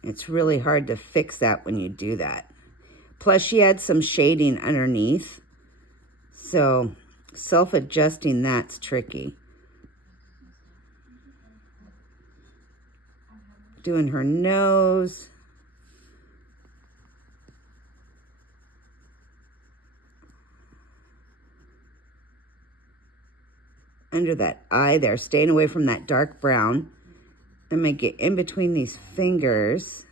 It's really hard to fix that when you do that. Plus, she had some shading underneath. So, self-adjusting that's tricky. Doing her nose. Under that eye there, staying away from that dark brown. I'm going to get in between these fingers.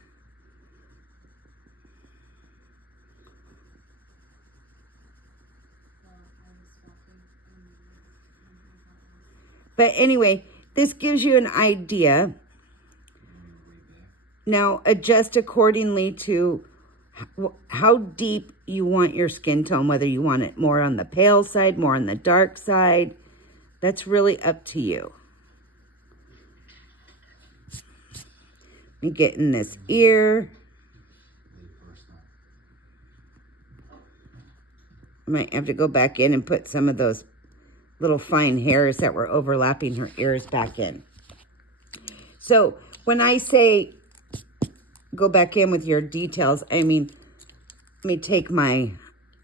But anyway, this gives you an idea. Now adjust accordingly to how deep you want your skin tone, whether you want it more on the pale side, more on the dark side. That's really up to you. Let me get in this ear. I might have to go back in and put some of those little fine hairs that were overlapping her ears back in. So when I say go back in with your details, I mean, let me take my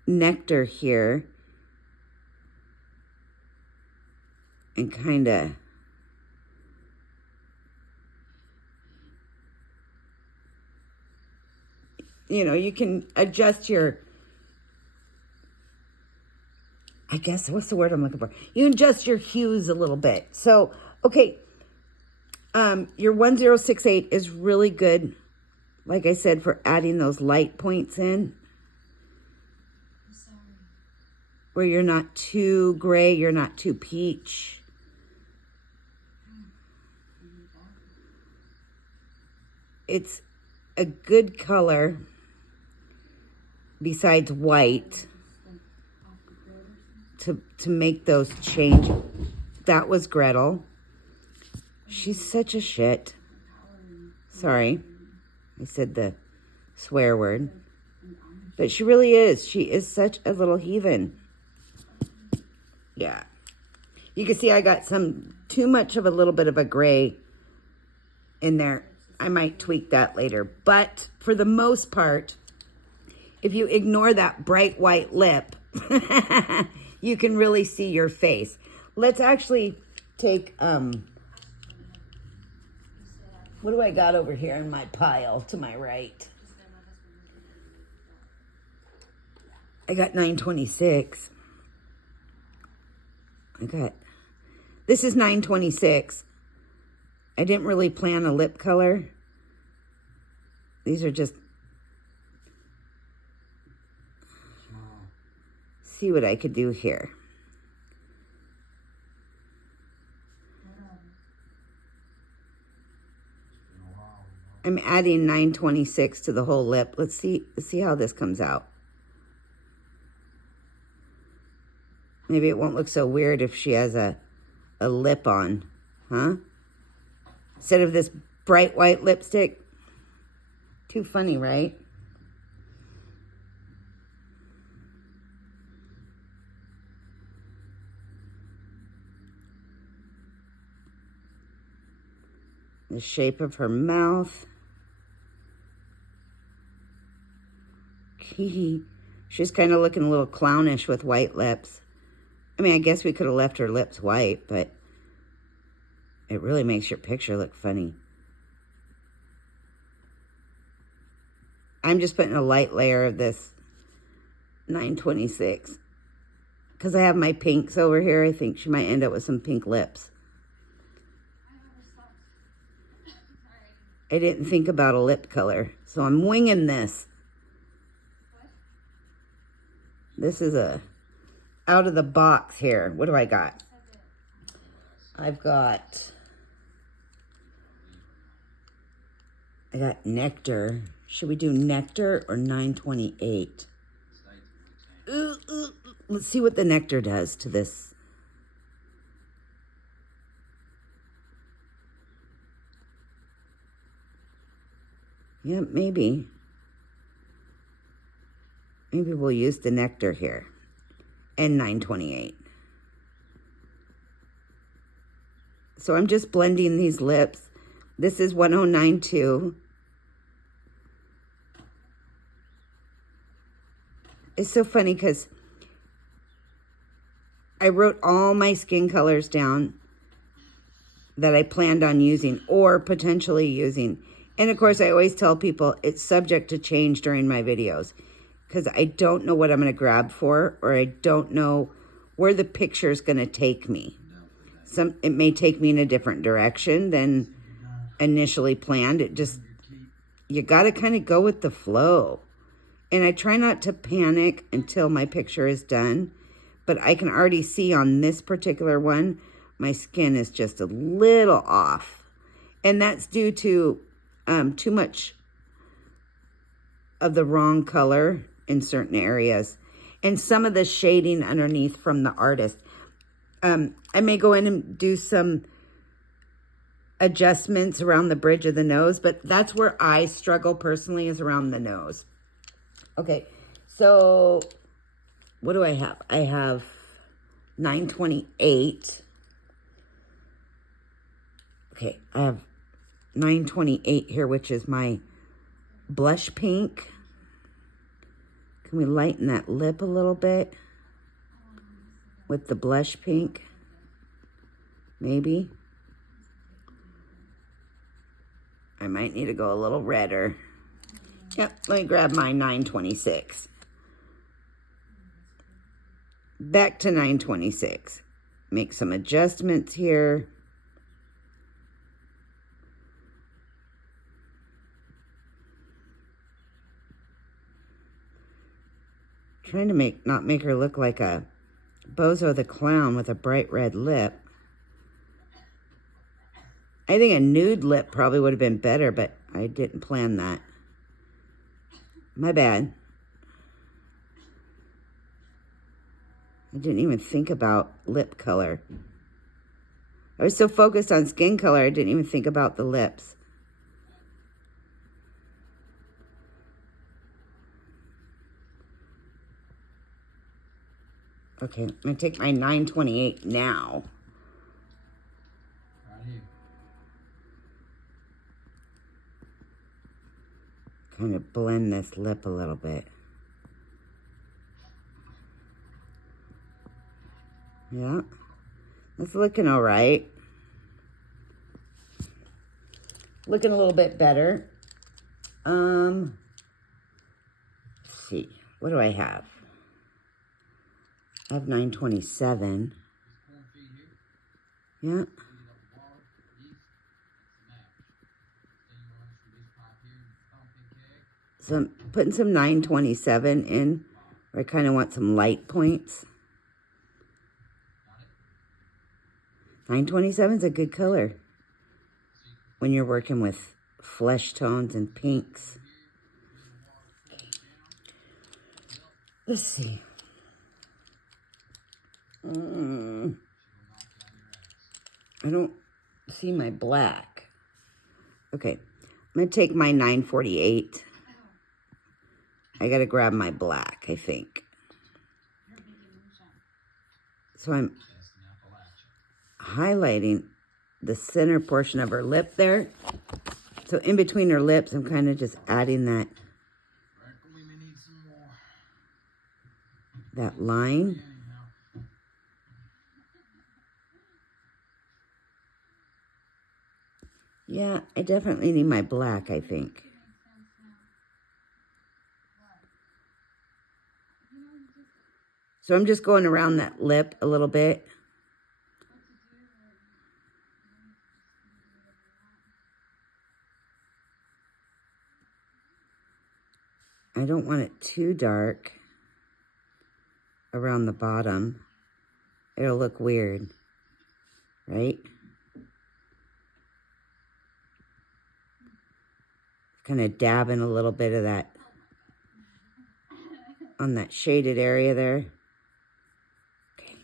nectar here and kind of you can adjust your, I guess, what's the word I'm looking for? You adjust your hues a little bit. So, okay, your 1068 is really good, like I said, for adding those light points in. Where you're not too gray, you're not too peach. It's a good color besides white to make those change. That was Gretel. She's such a shit. Sorry, I said the swear word. But she really is. She is such a little heathen. Yeah. You can see I got too much of a little bit of a gray in there. I might tweak that later. But for the most part, if you ignore that bright white lip, you can really see your face. Let's actually take, what do I got over here in my pile to my right? I got 926. This is 926. I didn't really plan a lip color. These are just, see what I could do here. I'm adding 926 to the whole lip. Let's see how this comes out. Maybe it won't look so weird if she has a lip on, huh? Instead of this bright white lipstick. Too funny, right? The shape of her mouth. She's kind of looking a little clownish with white lips. I mean, I guess we could have left her lips white, but it really makes your picture look funny. I'm just putting a light layer of this 926. Because I have my pinks over here, I think she might end up with some pink lips. I didn't think about a lip color, so I'm winging this. This is a out of the box here. What do I got? I got Nectar. Should we do Nectar or 928? Let's see what the Nectar does to this. Yeah, maybe. Maybe we'll use the Nectar here. And 928. So I'm just blending these lips. This is 1092. It's so funny because I wrote all my skin colors down that I planned on using or potentially using. And of course, I always tell people it's subject to change during my videos because I don't know what I'm going to grab for, or I don't know where the picture is going to take me. It may take me in a different direction than initially planned. You got to kind of go with the flow. And I try not to panic until my picture is done. But I can already see on this particular one, my skin is just a little off. And that's due to too much of the wrong color in certain areas. And some of the shading underneath from the artist. I may go in and do some adjustments around the bridge of the nose. But that's where I struggle personally, is around the nose. Okay, so what do I have? I have 928. Okay, I have 928 here, which is my blush pink. Can we lighten that lip a little bit with the blush pink? Maybe. I might need to go a little redder. Yep, let me grab my 926. Back to 926. Make some adjustments here. Trying to not make her look like a Bozo the Clown with a bright red lip. I think a nude lip probably would have been better, but I didn't plan that. My bad. I didn't even think about lip color. I was so focused on skin color, I didn't even think about the lips. Okay, I'm going to take my 928 now. Kind of blend this lip a little bit. Yeah, that's looking all right. Looking a little bit better. Let's see, what do I have? I have 927. Yeah. So I'm putting some 927 in, where I kind of want some light points. 927 is a good color when you're working with flesh tones and pinks. Let's see. I don't see my black. Okay, I'm going to take my 948. I got to grab my black, I think. So I'm highlighting the center portion of her lip there. So in between her lips, I'm kind of just adding that line. Yeah, I definitely need my black, I think. So I'm just going around that lip a little bit. I don't want it too dark around the bottom. It'll look weird, right? Kind of dabbing a little bit of that on that shaded area there. Okay.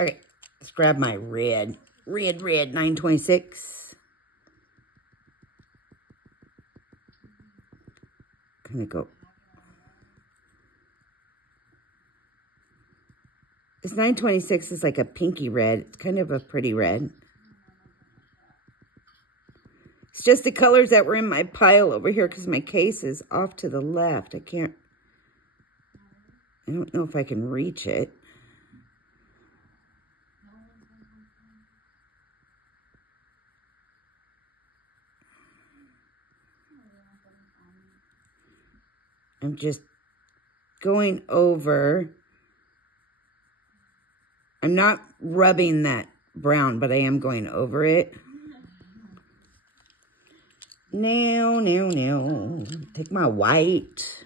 Okay, let's grab my red 926. Kind of go. This 926 is like a pinky red. It's kind of a pretty red. It's just the colors that were in my pile over here because my case is off to the left. I don't know if I can reach it. I'm just going over. I'm not rubbing that brown, but I am going over it. Now. Take my white.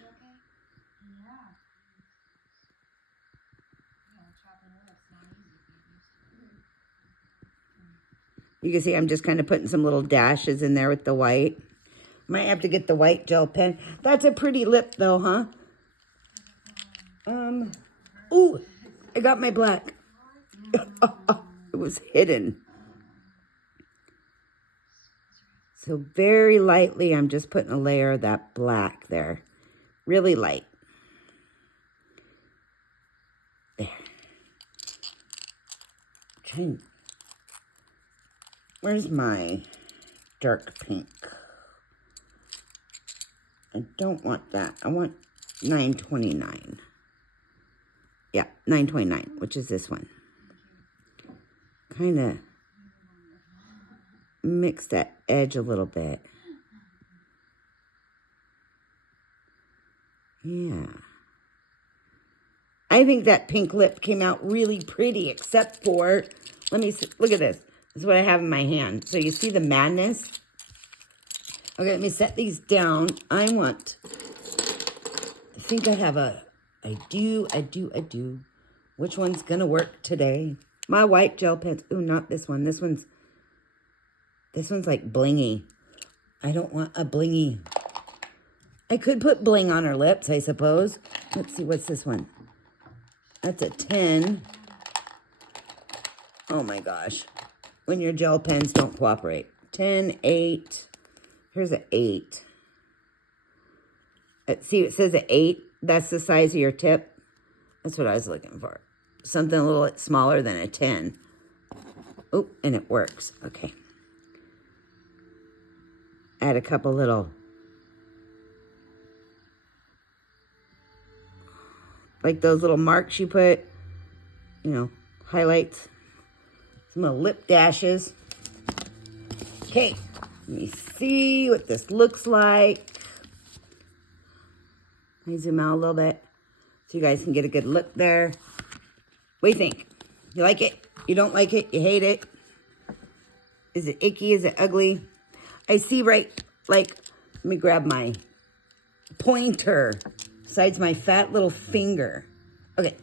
You can see I'm just kind of putting some little dashes in there with the white. Might have to get the white gel pen. That's a pretty lip though, huh? Ooh, I got my black. It was hidden. So very lightly, I'm just putting a layer of that black there. Really light. There. Where's my dark pink? I don't want that. I want 929. Yeah, 929, which is this one. Kind of mix that edge a little bit. Yeah. I think that pink lip came out really pretty, except for, let me see, look at this. This is what I have in my hand. So you see the madness? Okay, let me set these down. I think I have I do. Which one's gonna work today? My white gel pens. Ooh, not this one. This one's like blingy. I don't want a blingy. I could put bling on her lips, I suppose. Let's see, what's this one? That's a 10. Oh my gosh. When your gel pens don't cooperate. 10, 8. Here's an 8. See, it says an 8. That's the size of your tip. That's what I was looking for. Something a little smaller than a 10. Oh, and it works. Okay. Add a couple little, like those little marks you put, highlights. Some little lip dashes. Okay, let me see what this looks like. Let me zoom out a little bit so you guys can get a good look there. What do you think? You like it? You don't like it? You hate it? Is it icky? Is it ugly? I see let me grab my pointer besides my fat little finger. Okay,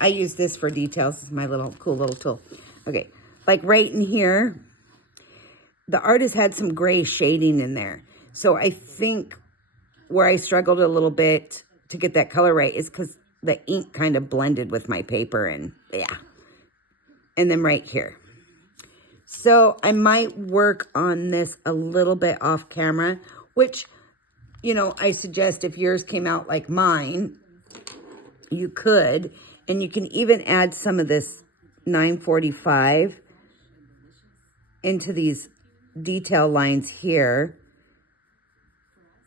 I use this for details. It's my cool little tool. Okay, like right in here, the artist had some gray shading in there. So I think where I struggled a little bit to get that color right is because the ink kind of blended with my paper and yeah. And then right here. So I might work on this a little bit off camera, which, I suggest if yours came out like mine, you could. And you can even add some of this 945 into these detail lines here.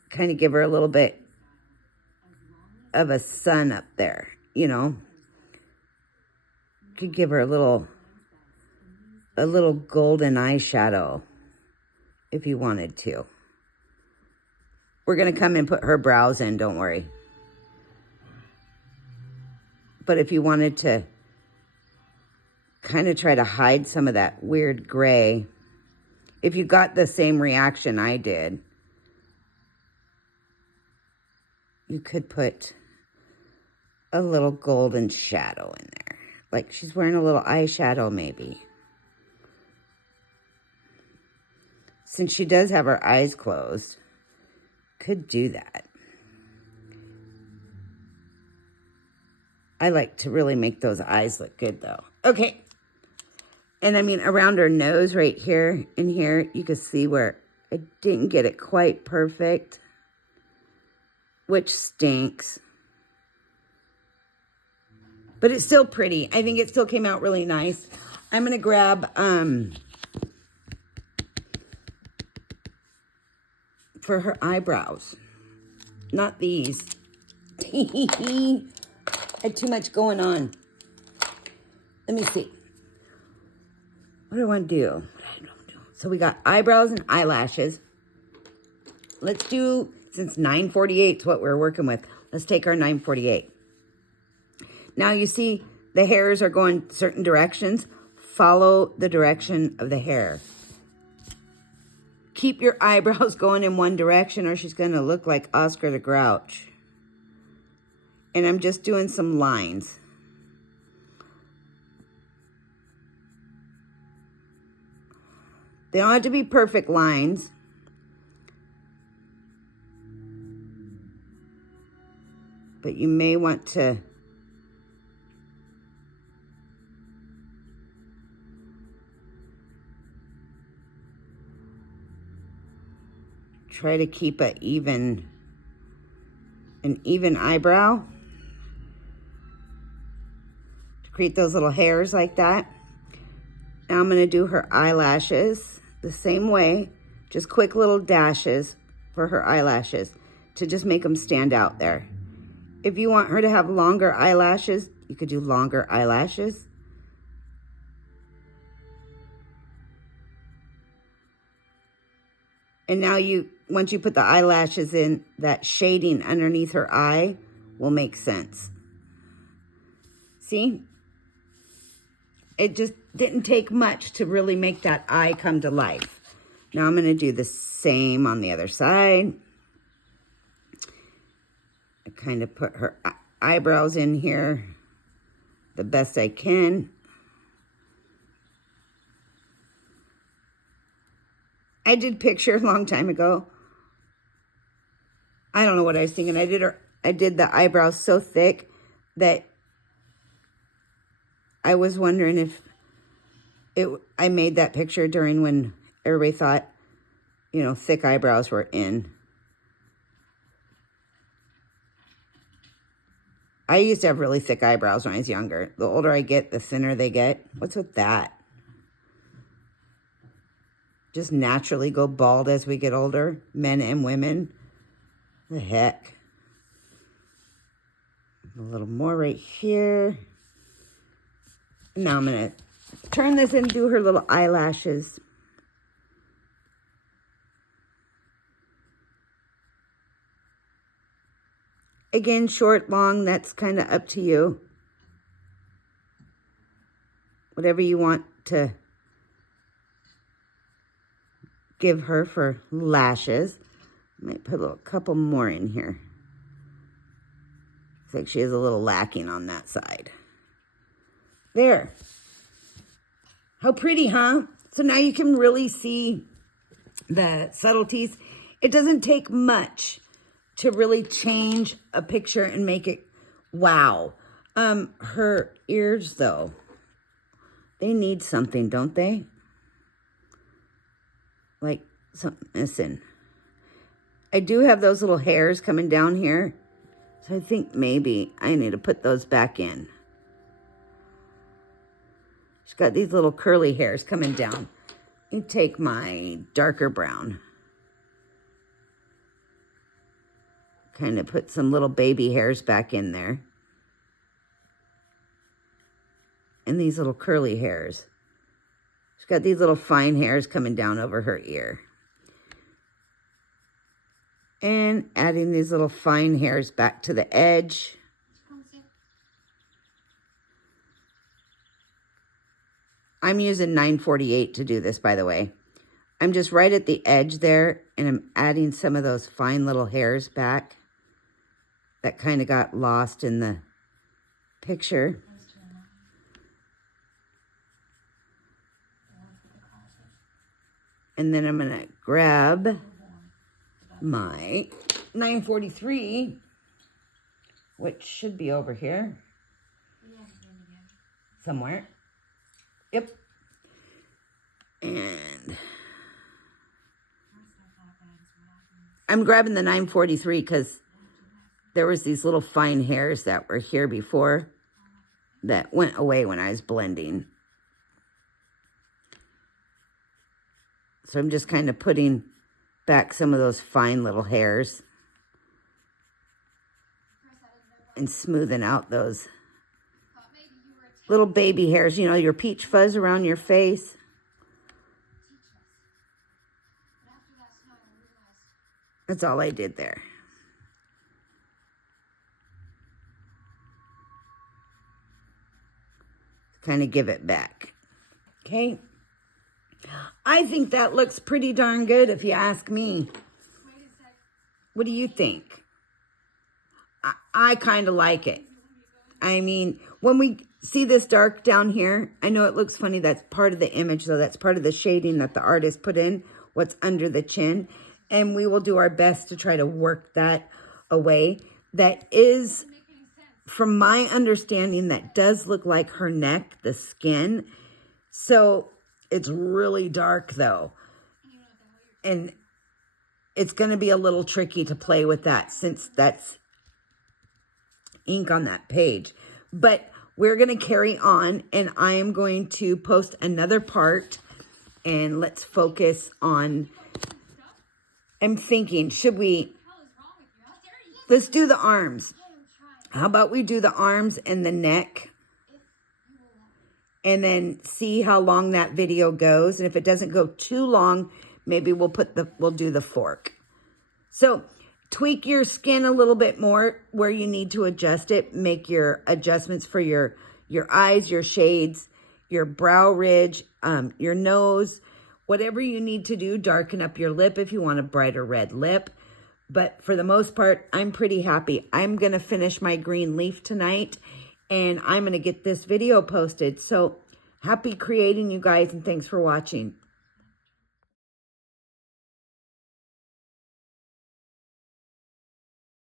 Kind of give her a little bit of a sun up there, Could give her a little golden eyeshadow. if you wanted to. We're going to come and put her brows in, don't worry. But if you wanted to kind of try to hide some of that weird gray, if you got the same reaction I did, you could put a little golden shadow in there. Like she's wearing a little eyeshadow maybe. Since she does have her eyes closed, could do that. I like to really make those eyes look good though. Okay. And I mean, around her nose right here, in here, you can see where I didn't get it quite perfect, which stinks. But it's still pretty. I think it still came out really nice. I'm going to grab, for her eyebrows, not these. I had too much going on. Let me see. What do I want to do? So we got eyebrows and eyelashes. Let's do, since 948 is what we're working with, let's take our 948. Now you see the hairs are going certain directions. Follow the direction of the hair. Keep your eyebrows going in one direction or she's going to look like Oscar the Grouch. And I'm just doing some lines. They don't have to be perfect lines. But you may want to try to keep an even eyebrow. To create those little hairs like that. Now I'm going to do her eyelashes the same way. Just quick little dashes for her eyelashes to just make them stand out there. If you want her to have longer eyelashes, you could do longer eyelashes. And now once you put the eyelashes in, that shading underneath her eye will make sense. See? It just didn't take much to really make that eye come to life. Now I'm going to do the same on the other side. I kind of put her eyebrows in here the best I can. I did picture a long time ago. I don't know what I was thinking. I did the eyebrows so thick that I was wondering if I made that picture during when everybody thought, you know, thick eyebrows were in. I used to have really thick eyebrows when I was younger. The older I get, the thinner they get. What's with that? Just naturally go bald as we get older, men and women. The heck. A little more right here. Now I'm going to turn this and do her little eyelashes. Again, short, long, that's kind of up to you. Whatever you want to give her for lashes. I might put a couple more in here. Looks like she is a little lacking on that side. There. How pretty, huh? So now you can really see the subtleties. It doesn't take much to really change a picture and make it wow. Her ears, though, they need something, don't they? Like something missing. I do have those little hairs coming down here, so I think maybe I need to put those back in. She's got these little curly hairs coming down. You take my darker brown. Kind of put some little baby hairs back in there. And these little curly hairs. She's got these little fine hairs coming down over her ear. And adding these little fine hairs back to the edge. I'm using 948 to do this, by the way. I'm just right at the edge there, and I'm adding some of those fine little hairs back that kind of got lost in the picture. And then I'm going to grab my 943, which should be over here somewhere. Yep. And I'm grabbing the 943 because there was these little fine hairs that were here before that went away when I was blending. So I'm just kind of putting back some of those fine little hairs and smoothing out those little baby hairs, you know, your peach fuzz around your face. That's all I did there. Kind of give it back. Okay. I think that looks pretty darn good if you ask me. What do you think? I kind of like it. I mean, when we see this dark down here, I know it looks funny. That's part of the image, though. That's part of the shading that the artist put in, what's under the chin. And we will do our best to try to work that away. That is, from my understanding, that does look like her neck, the skin. So it's really dark, though. And it's going to be a little tricky to play with that since that's ink on that page. But we're going to carry on, and I am going to post another part, and let's focus on, I'm thinking, let's do the arms. How about we do the arms and the neck, and then see how long that video goes. And if it doesn't go too long, maybe we'll do the fork. So tweak your skin a little bit more where you need to adjust it. Make your adjustments for your eyes, your shades, your brow ridge, your nose, whatever you need to do. Darken up your lip if you want a brighter red lip. But for the most part, I'm pretty happy. I'm going to finish my green leaf tonight, and I'm going to get this video posted. So happy creating, you guys, and thanks for watching.